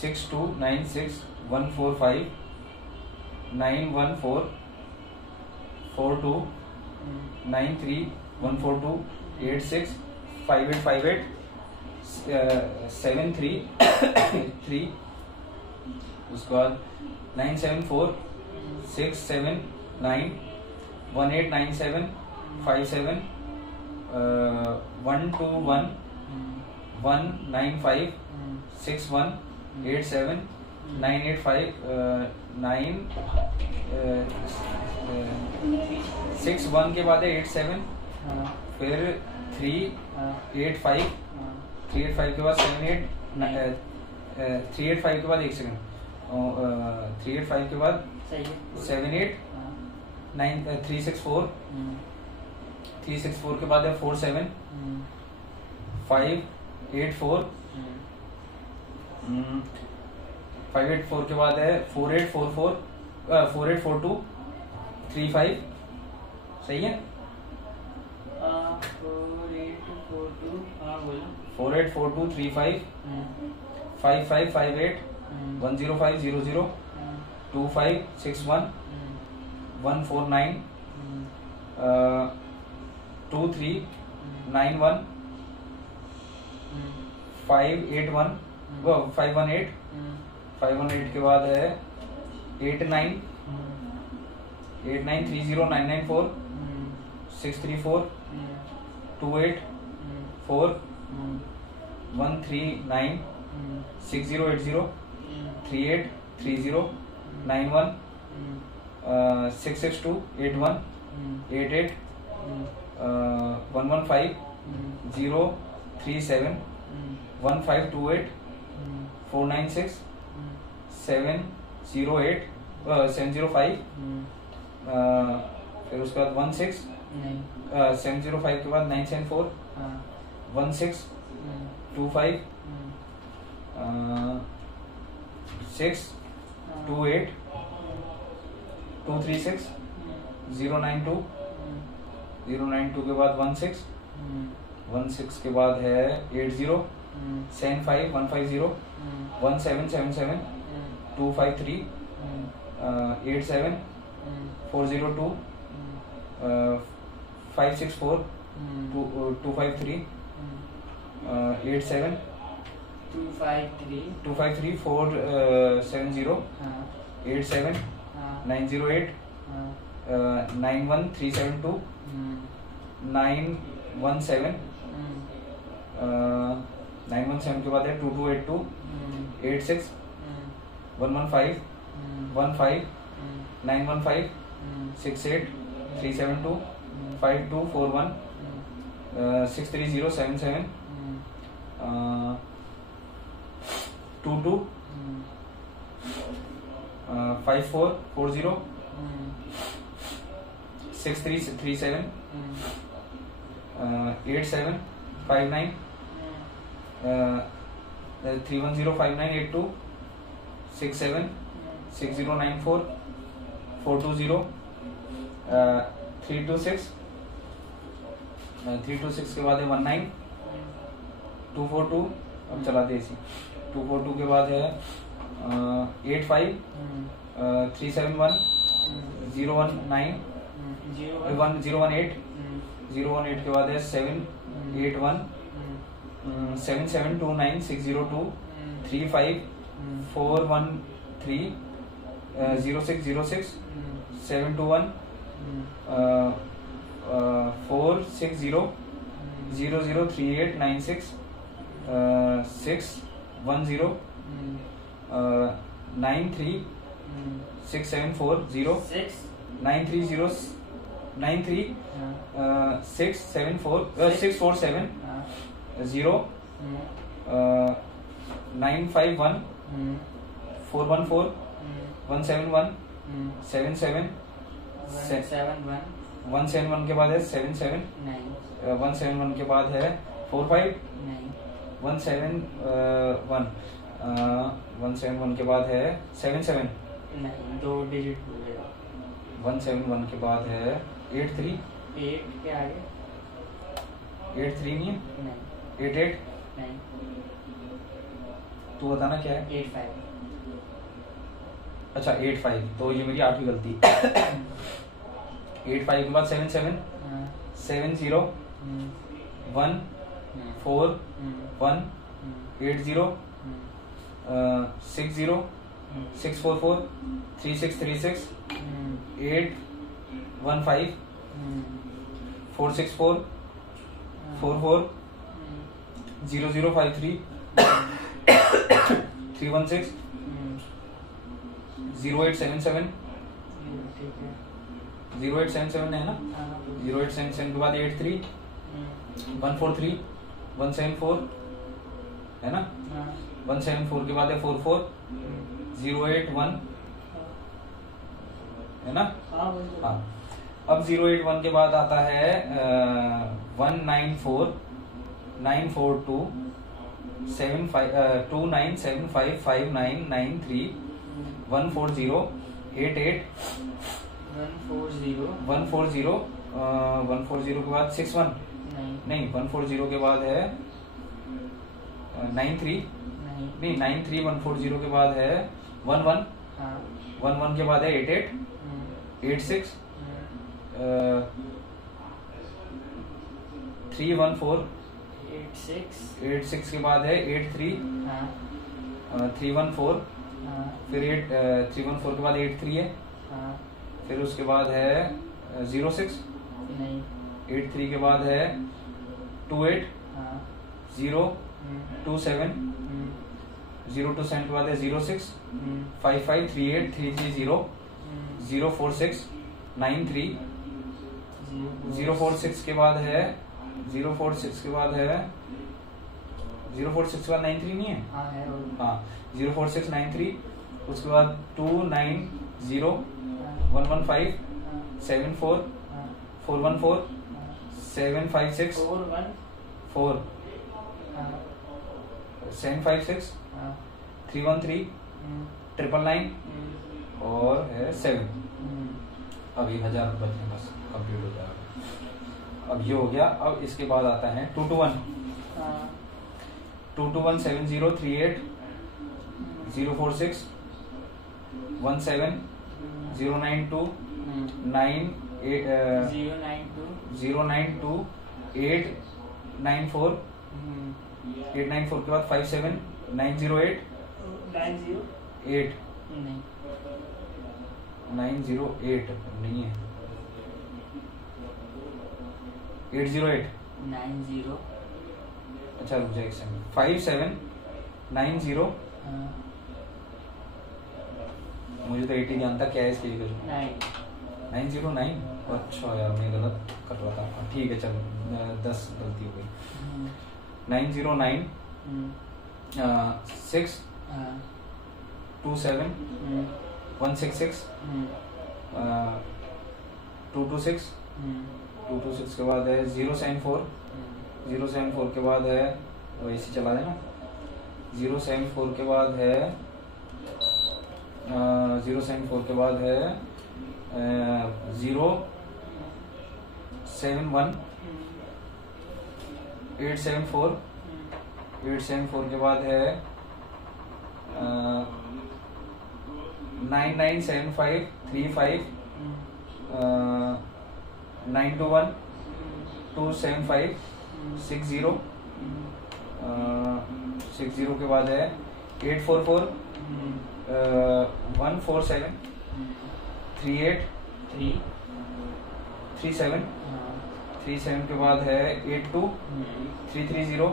6296 145 914 42 93 142 86 5858 73 3 उसके बाद 974 679 1897 57 121 195 61 87 985 9 61 के बाद है 87 हाँ फिर 385 385 के बाद 78 385 के बाद एक सेकंड 385 के बाद सही है 78 हाँ 364 364 के बाद है 47 584 584 के बाद है 4844 4842 35 सही है 48 42 हाँ बोलो 484235 5558 10500 2561 149 2391 581 518 के बाद है 89 30994 634 28 4 139 6080 38 30 91 662 81 88 115 037 1528 496 708 705 फिर उसके बाद 16 705 के बाद 974 16 25 6 28 236 092 092 के बाद 16 के बाद है 80 75 150 1777 253 87 402 564 253 87 253 470 87 908 91372 917 917 के बाद है 2282 86 115 15 915 68 372 5241 63077 22 5440 6337 87 59 3105982 67 6094 420 326 के बाद है 19 242 अब चलाते इसी 242 के बाद है 85 371 019 018 के बाद है 781 7729 602 35 413 0606 721 460 003896 610 93 6740 930 93 674 647 0 951 414 171 77 171 के बाद है 77 171 के बाद है 45 171 171 के बाद है 77 2 डिजिट बोलेगा 171 के बाद है 83 8 के आगे 83 नहीं है नहीं 88 नहीं तू बताना क्या है 85 अच्छा 85 तो ये मेरी आठवीं गलती 85 के बाद 77 70 1 4 1 80 60 644 3636 8 15 464 44 0053 316 0877 0877 है ना 0877 के बाद 83 143 174 है ना 174 के बाद है 44 081 है ना हाँ अब 081 के बाद आता है 194 942 29755993 140 88 140 के बाद 61 नहीं 140 के बाद है 93 नहीं 93140 के बाद है 11 हाँ 11 के बाद है 88 86 314 86 के बाद है 83 हाँ 314 हाँ फिर 314 के बाद 83 है हाँ फिर उसके बाद है 06 नहीं 83 के बाद है 28 हाँ 027 027 के बाद है 06 55 38 330 046 93 046 के बाद है 046 के बाद है 046 के बाद 93 नहीं है हाँ है और हाँ 04693 उसके बाद 290 115 74 414 756 4 756 313 999 और है 7 अब 1000 बचने बस कंप्लीट हो जाएगा। अब ये हो गया। अब इसके बाद आता है 221 2217038 046 17 092 092 894 894 के बाद 57 908 8 908 नहीं है 808 90 अच्छा रुक जाए 5790 मुझे तो 80 ध्यान था क्या है इसके लिए 909 अच्छा यार मैं गलत कर रहा था ठीक है चलो 10 गलती हो गई 909 6 27 166 226 226 के बाद है 074 074 के बाद है वैसे चला देना 074 के बाद है 074 के बाद है 071 874 874 के बाद है 997535 921 275 60 60 के बाद है 844 147 38 37 37 के बाद है 82 330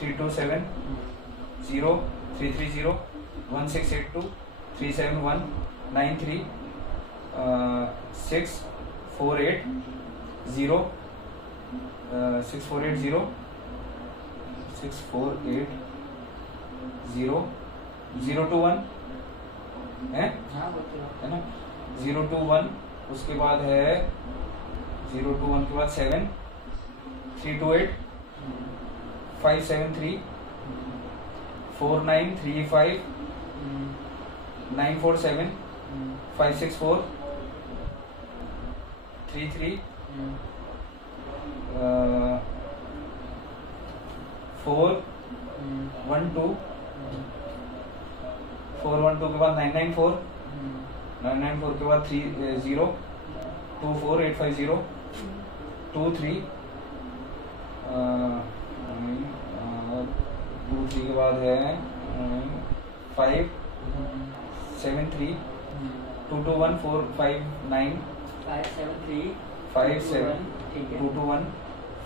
327 0 330 1682 371 93 648 0 6480 648 0 021 है ना 021 उसके बाद है 021 के बाद 7 328 573 4935 947 564 33 412 412 के बाद 994 994 के बाद 30 24850 23 23 के बाद है 573 221459 57 221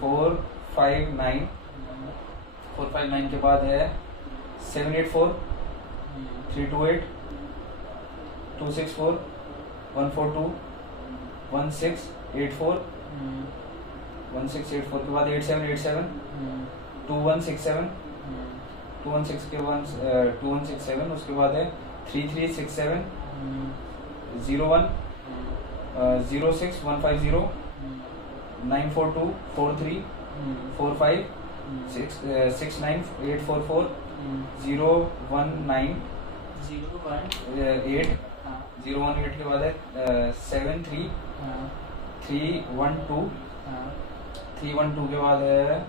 459 459 के बाद है 784 328 264 142 1684 1684 के बाद 8787 2167 2167 उसके बाद है 3367 01 06150 942 43 45 69844 019 8 018 के बाद है 73 312 312 के बाद है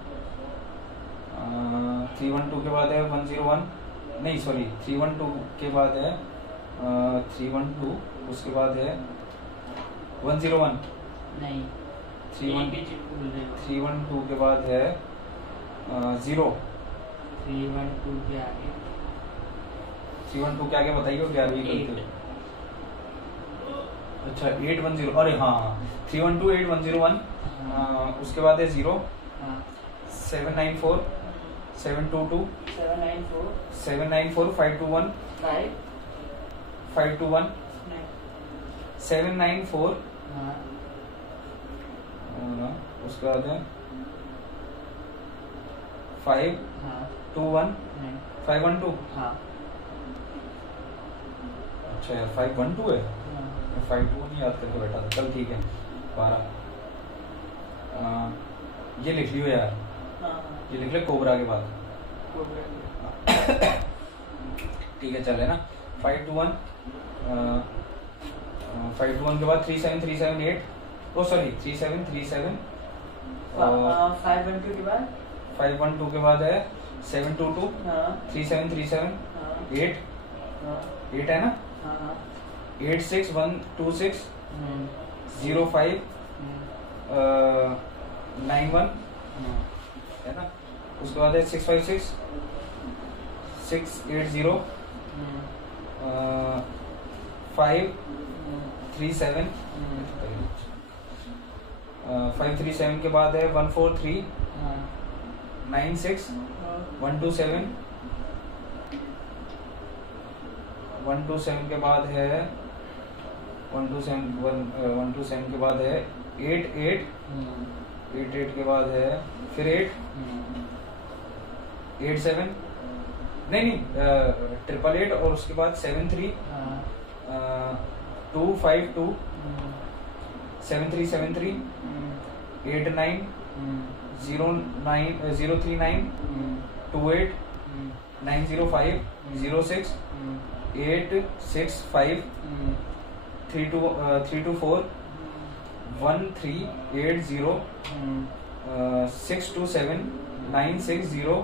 312 के बाद है 101, नहीं सॉरी 312 के बाद है 312, उसके बाद है 101, नहीं 312 के बाद है 0, 312 के आगे 312 के आगे बताइए 11वीं गलती। अच्छा 810, अरे हाँ 312 8101, उसके बाद है 0, 794 722 794 521 521 794, उसके बाद है 521 512। अच्छा यार 512 है, 5-2 नहीं याद करके बैठा था, चल ठीक है 12। ये लिख लियो यार, ये लिख ले कोबरा के बाद। ठीक है चल है ना 521 521 के बाद 37378, ओ सॉरी 3737, 512 के बाद 512 के बाद है 722 3737 8 है ना 86126 05 91 है ना, उसके बाद है 656 680 537 537 के बाद है 143 96 127 127 के बाद है 127 के बाद है 88 88 के बाद है फिर 87 नहीं 888 और उसके बाद 73 252 7373 89 09 039 28 905 06 865 324 1380 627 960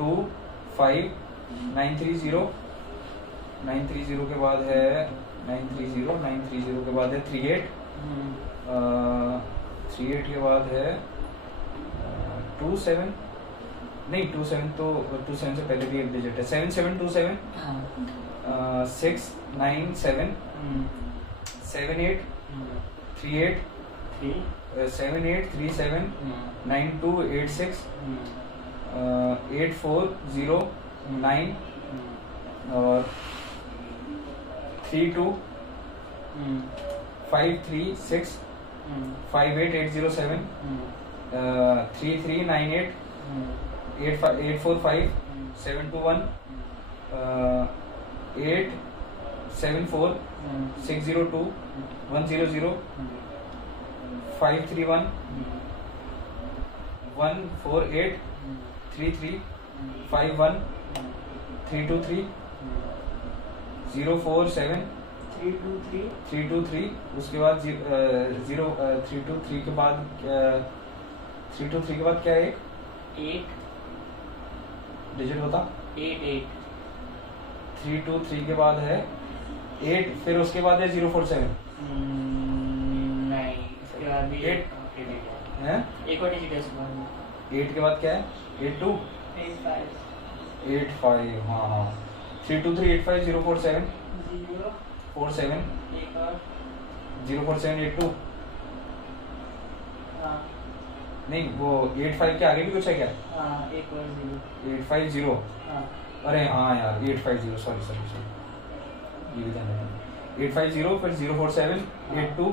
25 930 930 के बाद है 930 के बाद है 38 38 के बाद है 27 नहीं 27 तो 27 से पहले भी एक डिजिट है 7727 697 78 38 7837 9286 8409 और 32 536 58807 3398 845 721 874 602 100 531 148 33 51 323 047 323 उसके बाद 323 के बाद 323 के बाद क्या है एक डिजिट बता 323 के बाद है 8 फिर उसके बाद है 047 नहीं उसके बाद भी 8 है एक और डिजिट है उसके बाद 8 के बाद क्या है 82 85 हाँ 323 85 047 47 04782 नहीं वो 85 के आगे भी कुछ है क्या 850 अरे हाँ यार 850 सॉरी ये भी ध्यान रखना 850 फिर 047 82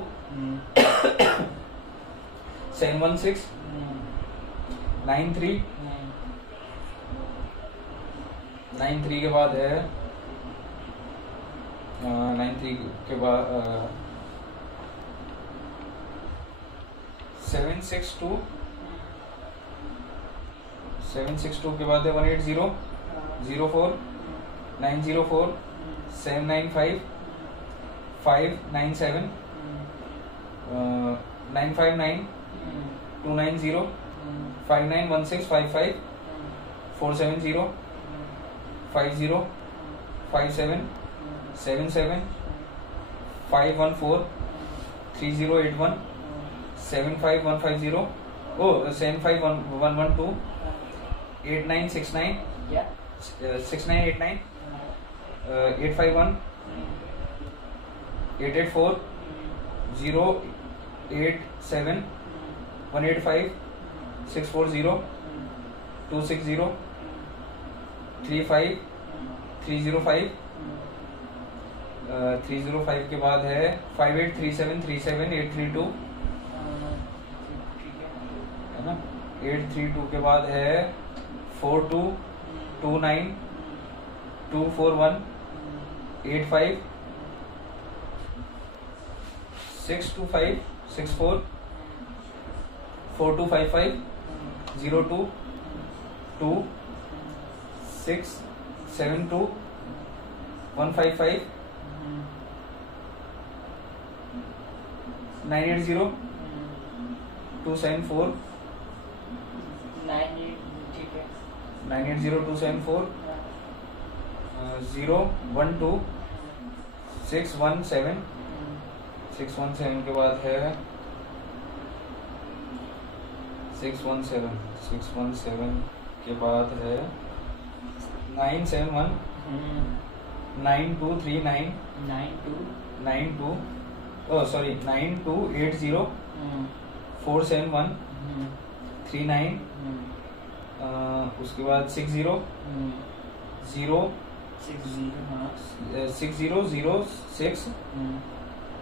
716 93 93 के बाद है 93 के बाद 762 के बाद है 180 04 904 795 597 959 290 591655 470 50 57 77 514 3081 75150 75112 8969 Yeah. 6989 851 884 087 185 640 260 35 305 305 के बाद है 583737 ठीक है ना 832 के बाद है 4229 241 85 625 64 4255 02 2 6 72 155 980 274 ठीक है 980 274 012 617 617 के बाद है 617 के बाद है 971 9239 92 9280 471 39 उसके बाद 60 0 6006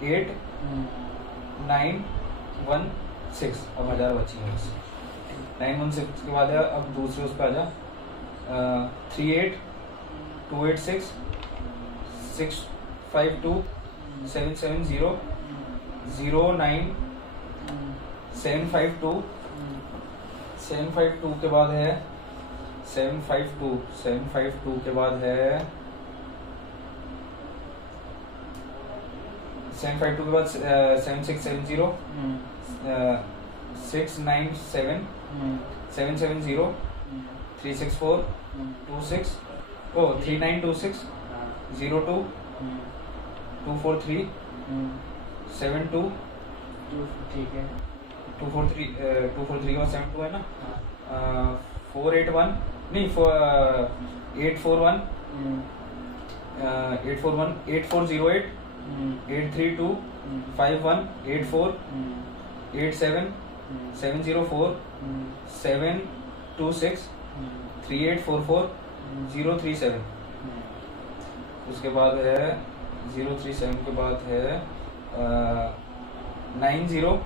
8 9 1 6 अब 1000 बची है 916 के बाद है अब दूसरे उस पर आ जा 38 286 652 770 09 752 752 के बाद है 752 के बाद है 752 के बाद 7670 697 770 364 26 3926 02 243 72 ठीक है 243 का 72 है ना 481 नहीं 841 8408 832 51 84 87 704 726 3844 037 उसके बाद है 037 के बाद है 90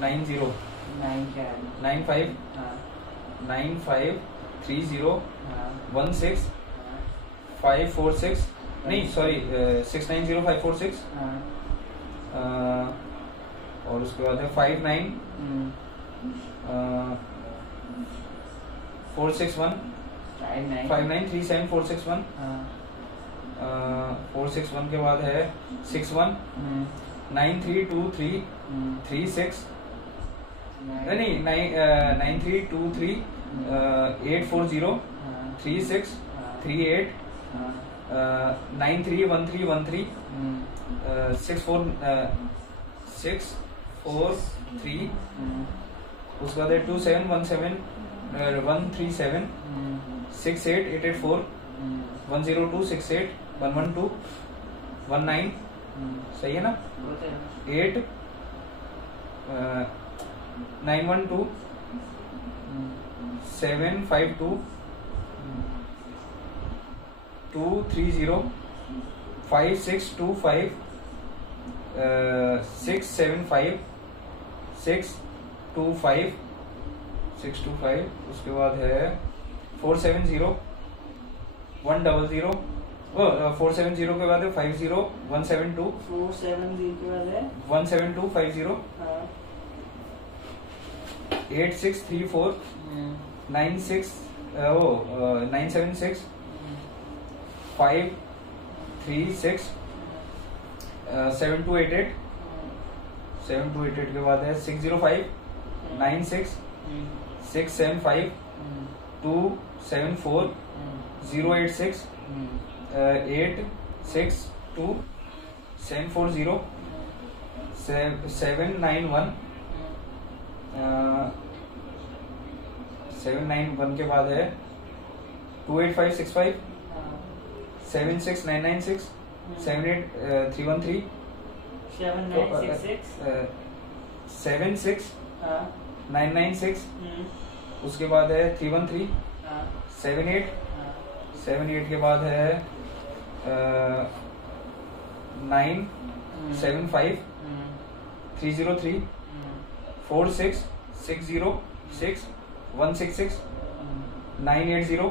95 95 30 16 546 नहीं सॉरी 690546 और उसके बाद है 59 461 5937461 461 के बाद है 61 9323 36 नहीं 9323 840 36 38 931313 643 उसके बाद है 2717 137 68884 102 68 112 19 सही है ना 8 912 752 230 5625 675 625 उसके बाद है 470 100 470 के बाद है 50 172 470 के बाद है 172 50 8634 96 976 536 7288 7288 के बाद है 60596 675 274 086 862 740 791 791 के बाद है 28565 76996 78313 76996 उसके बाद है 313 78 के बाद है 975 303 46 606 166 980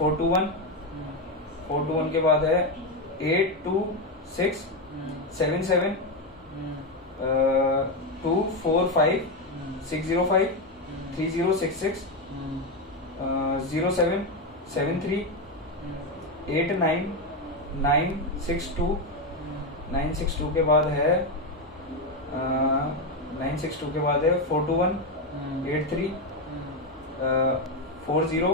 421 के बाद है 826 77 245 605 3066 07 73 89 962 962 के बाद है 962 के बाद है 421 83 40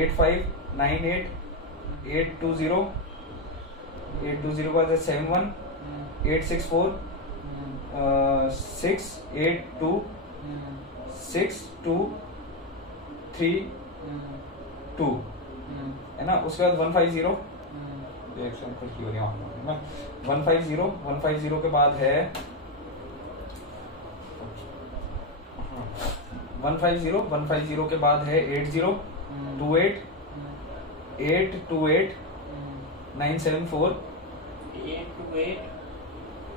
85 98 820 820 के बाद है 71 864 682 6232 है ना। उसके बाद 150 150 के बाद है 150 के बाद है 80 28 828 974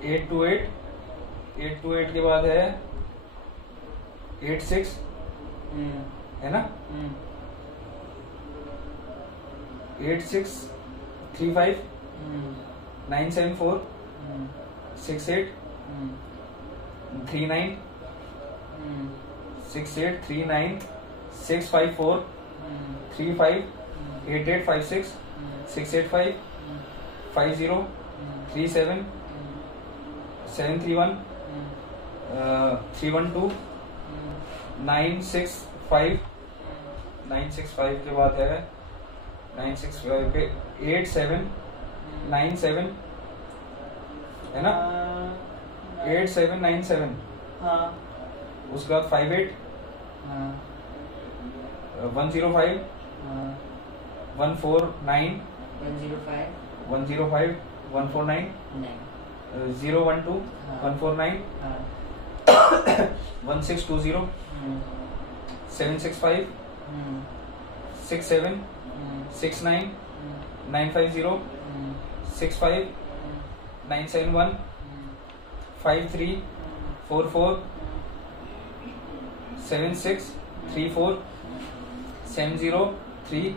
828 के बाद है 86 है ना 8635 974 68 39 6839 654 35 8856 685 50 37 731 312 965 के बाद है 965 पे 8797 है ना 8797 उसके बाद 58 105 149 105 149 012 149 1620 765 67 69 950 65 971 53 44 76 34 70 3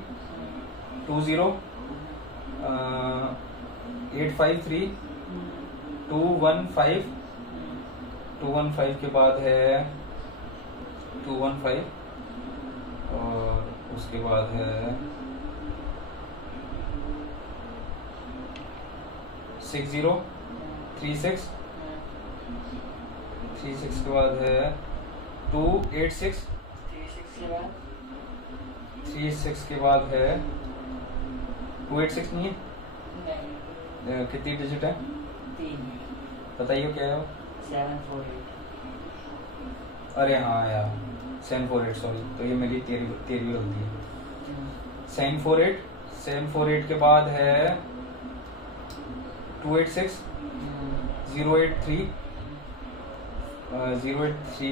20 853 215 के बाद है 215 और उसके बाद है 60 36 के बाद है 286 36 के बाद है 286 नहीं है कितनी डिजिट है बताइए क्या है 748 अरे हाँ यार 748 सॉरी तो ये मेरी तेरी गलती है 748 के बाद है 286 083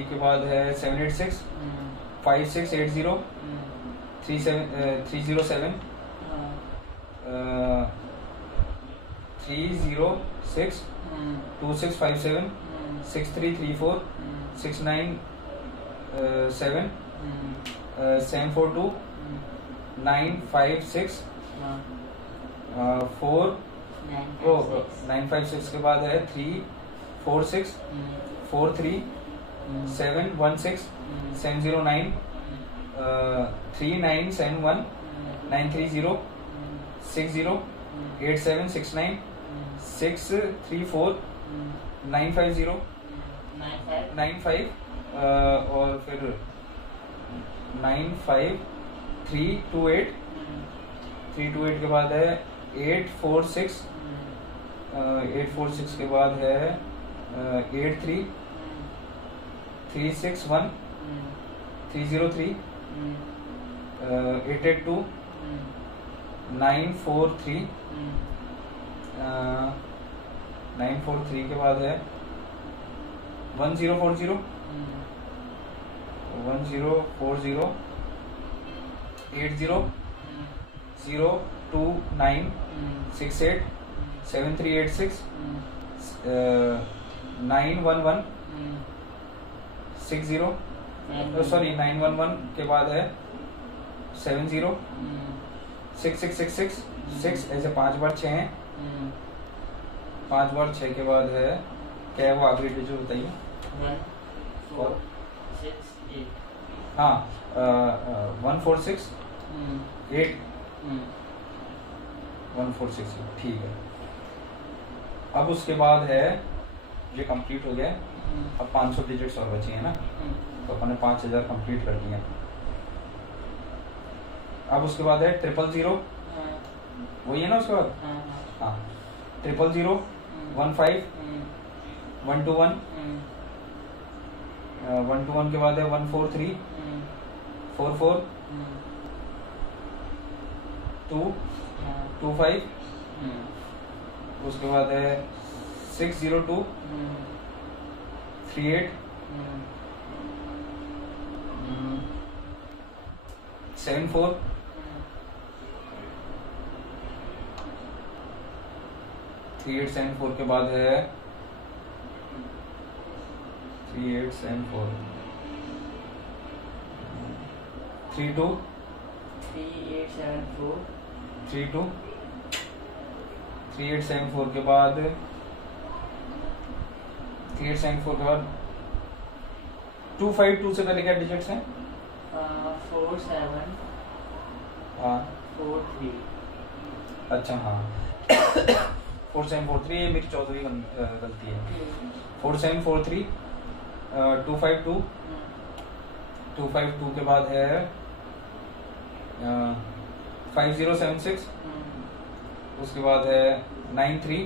के बाद है 786 5680 307 306 2657 6334 697 742 956 4 956 के बाद है 346 43 716 709 3971 930 60 8769 634 950 95 और फिर 95328 328 के बाद है 846 846 के बाद है 83 361 303 882 943 943 के बाद है 1040 1040 80 029 68 7386 911 60 सॉरी 911 के बाद है 70 6666 6 ऐसे 5 बार 6 हैं 5 बार 6 के बाद है क्या है वो आखिरी डिजिट बताइए। 146 हाँ 146 8 146 ठीक है। अब उसके बाद है ये कंप्लीट हो गया। अब 500 डिजिट्स और बची है ना, तो अपन ने 5000 कंप्लीट कर दिया। अब उसके बाद है 000 वही है ना उसके बाद। हाँ 000 15 121 121 के बाद है 143 44 2 25 उसके बाद है 602 38 74 3874 के बाद है 3874 32 3874 32 3874 के बाद 3874 के बाद 252 से पहले क्या डिजिट्स हैं? 47 हाँ 43 अच्छा हाँ 4743 ये मेरी 14वीं गलती है। 4743 252 252 के बाद है 5076 उसके बाद है 93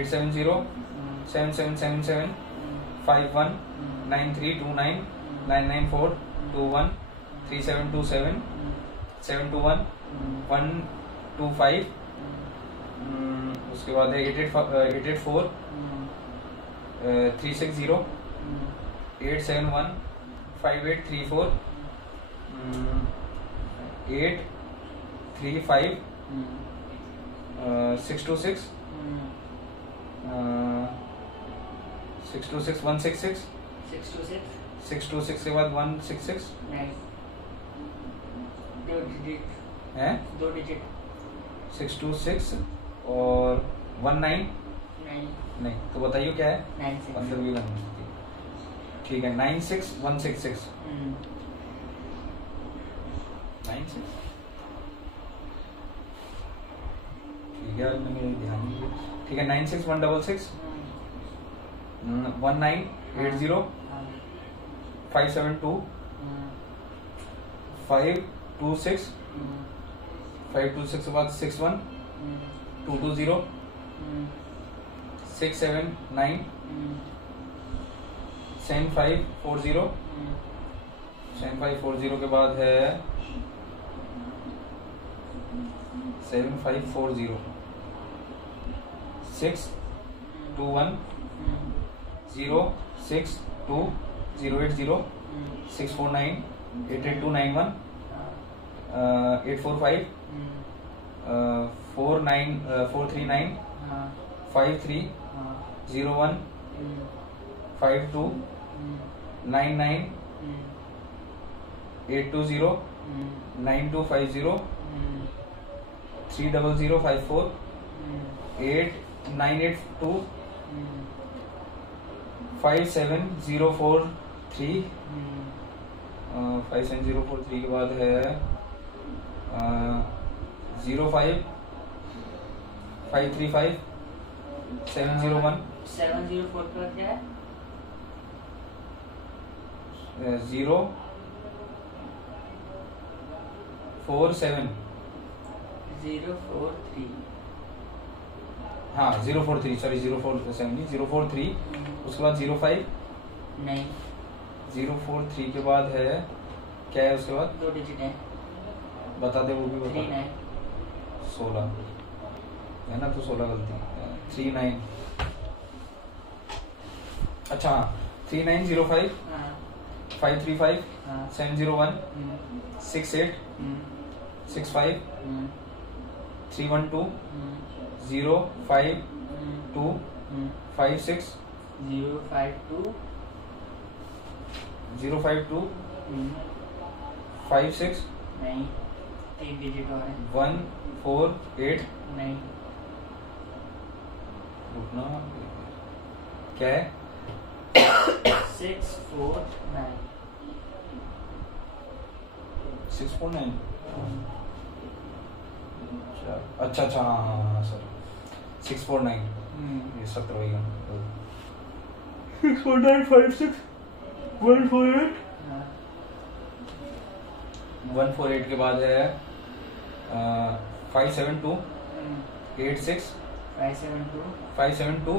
870 7777 51 9329 994 21 3727 721 125 उसके बाद है 884 360 871 5834 835 626 626 166 626 626 के बाद 166 9 है 2 डिजिट 626 और 19 9 नहीं तो बताइए क्या है 96 अंदर भी करनी थी। ठीक है 96166 96 ठीक है मैंने ध्यान नहीं दिया। ठीक है 96166 1980 572 526 526 के बाद 61 220 679 7540 7540 के बाद है 7540 621 062 080 649 88291 845 439 53 01 52 99 820 9250 30054 8982 57043 57043 के बाद है 05 535 701 704 का क्या है 047 043 हाँ 043 सॉरी 047 नहीं 043 उसके बाद 05 नहीं 043 के बाद है क्या है उसके बाद 2 डिजिट है बता दे वो भी बता 39 16 है ना तो 16 गलती 39 अच्छा 3905 हाँ 535 हाँ 701 68 65 312 052 56 052 56 नहीं 3 डिजिट और है 148 नहीं रुकना क्या है 649 649 अच्छा अच्छा हाँ सर 649 ये 17 वही 64956 148 हाँ 148 के बाद है 572 86 572 572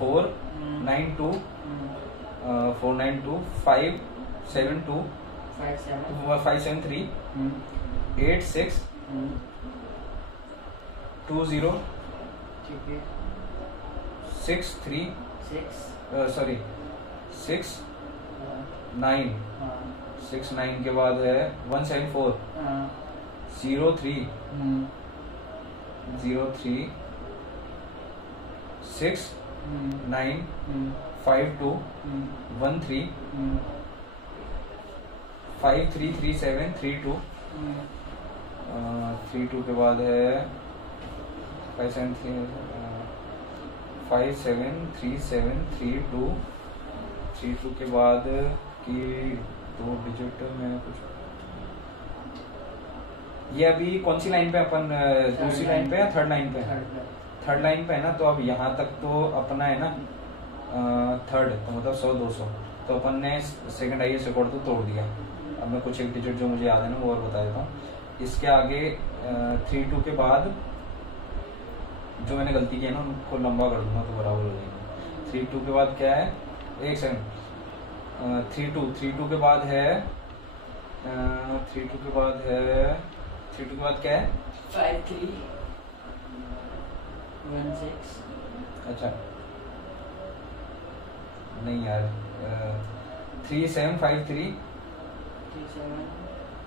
492 492 572 573 86 20 ठीक है 63 6 सॉरी 6 9 हाँ 69 के बाद है 174 हाँ 03 03 6 9 52 13 533732 32 के बाद है 573732 के बाद की 2 डिजिट में कुछ ये अभी कौन सी लाइन पे अपन दूसरी लाइन पे या थर्ड लाइन पे थर्ड लाइन पे है ना तो अब यहाँ तक तो अपना है ना थर्ड तो मतलब 100-200 तो अपन ने सेकंड हाईएस्ट रिकॉर्ड तो तोड़ दिया। अब मैं कुछ एक डिजिट जो मुझे याद है ना वो और बता देता हूँ। इसके आगे 32 के बाद जो मैंने गलती की है ना उनको लंबा कर दूंगा तो बराबर हो जाएगा। 32 के बाद क्या है एक सेकंड 32 के बाद है 32 के बाद क्या है 5316 अच्छा नहीं यार 3753 37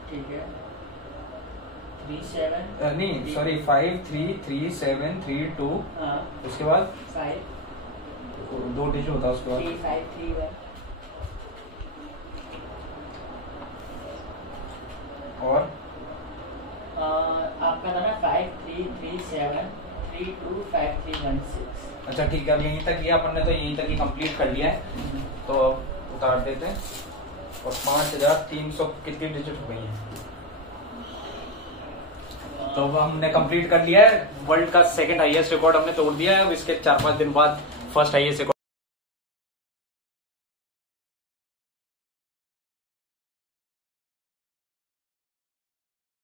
ठीक है 37 नहीं सॉरी 533732 हाँ उसके बाद 5 2 डिजिट होता है उसके बाद 3531 और आपका था ना 5337325316 अच्छा ठीक है अब यहीं तक ही अपन ने तो यहीं तक ही कंप्लीट कर लिया है तो अब उतार देते हैं और 5300 कितनी डिजिट हो गई है तो अब हमने कंप्लीट कर लिया है। वर्ल्ड का सेकंड हाईएस्ट रिकॉर्ड हमने तोड़ दिया है। अब इसके 4-5 दिन बाद फर्स्ट हाईएस्ट रिकॉर्ड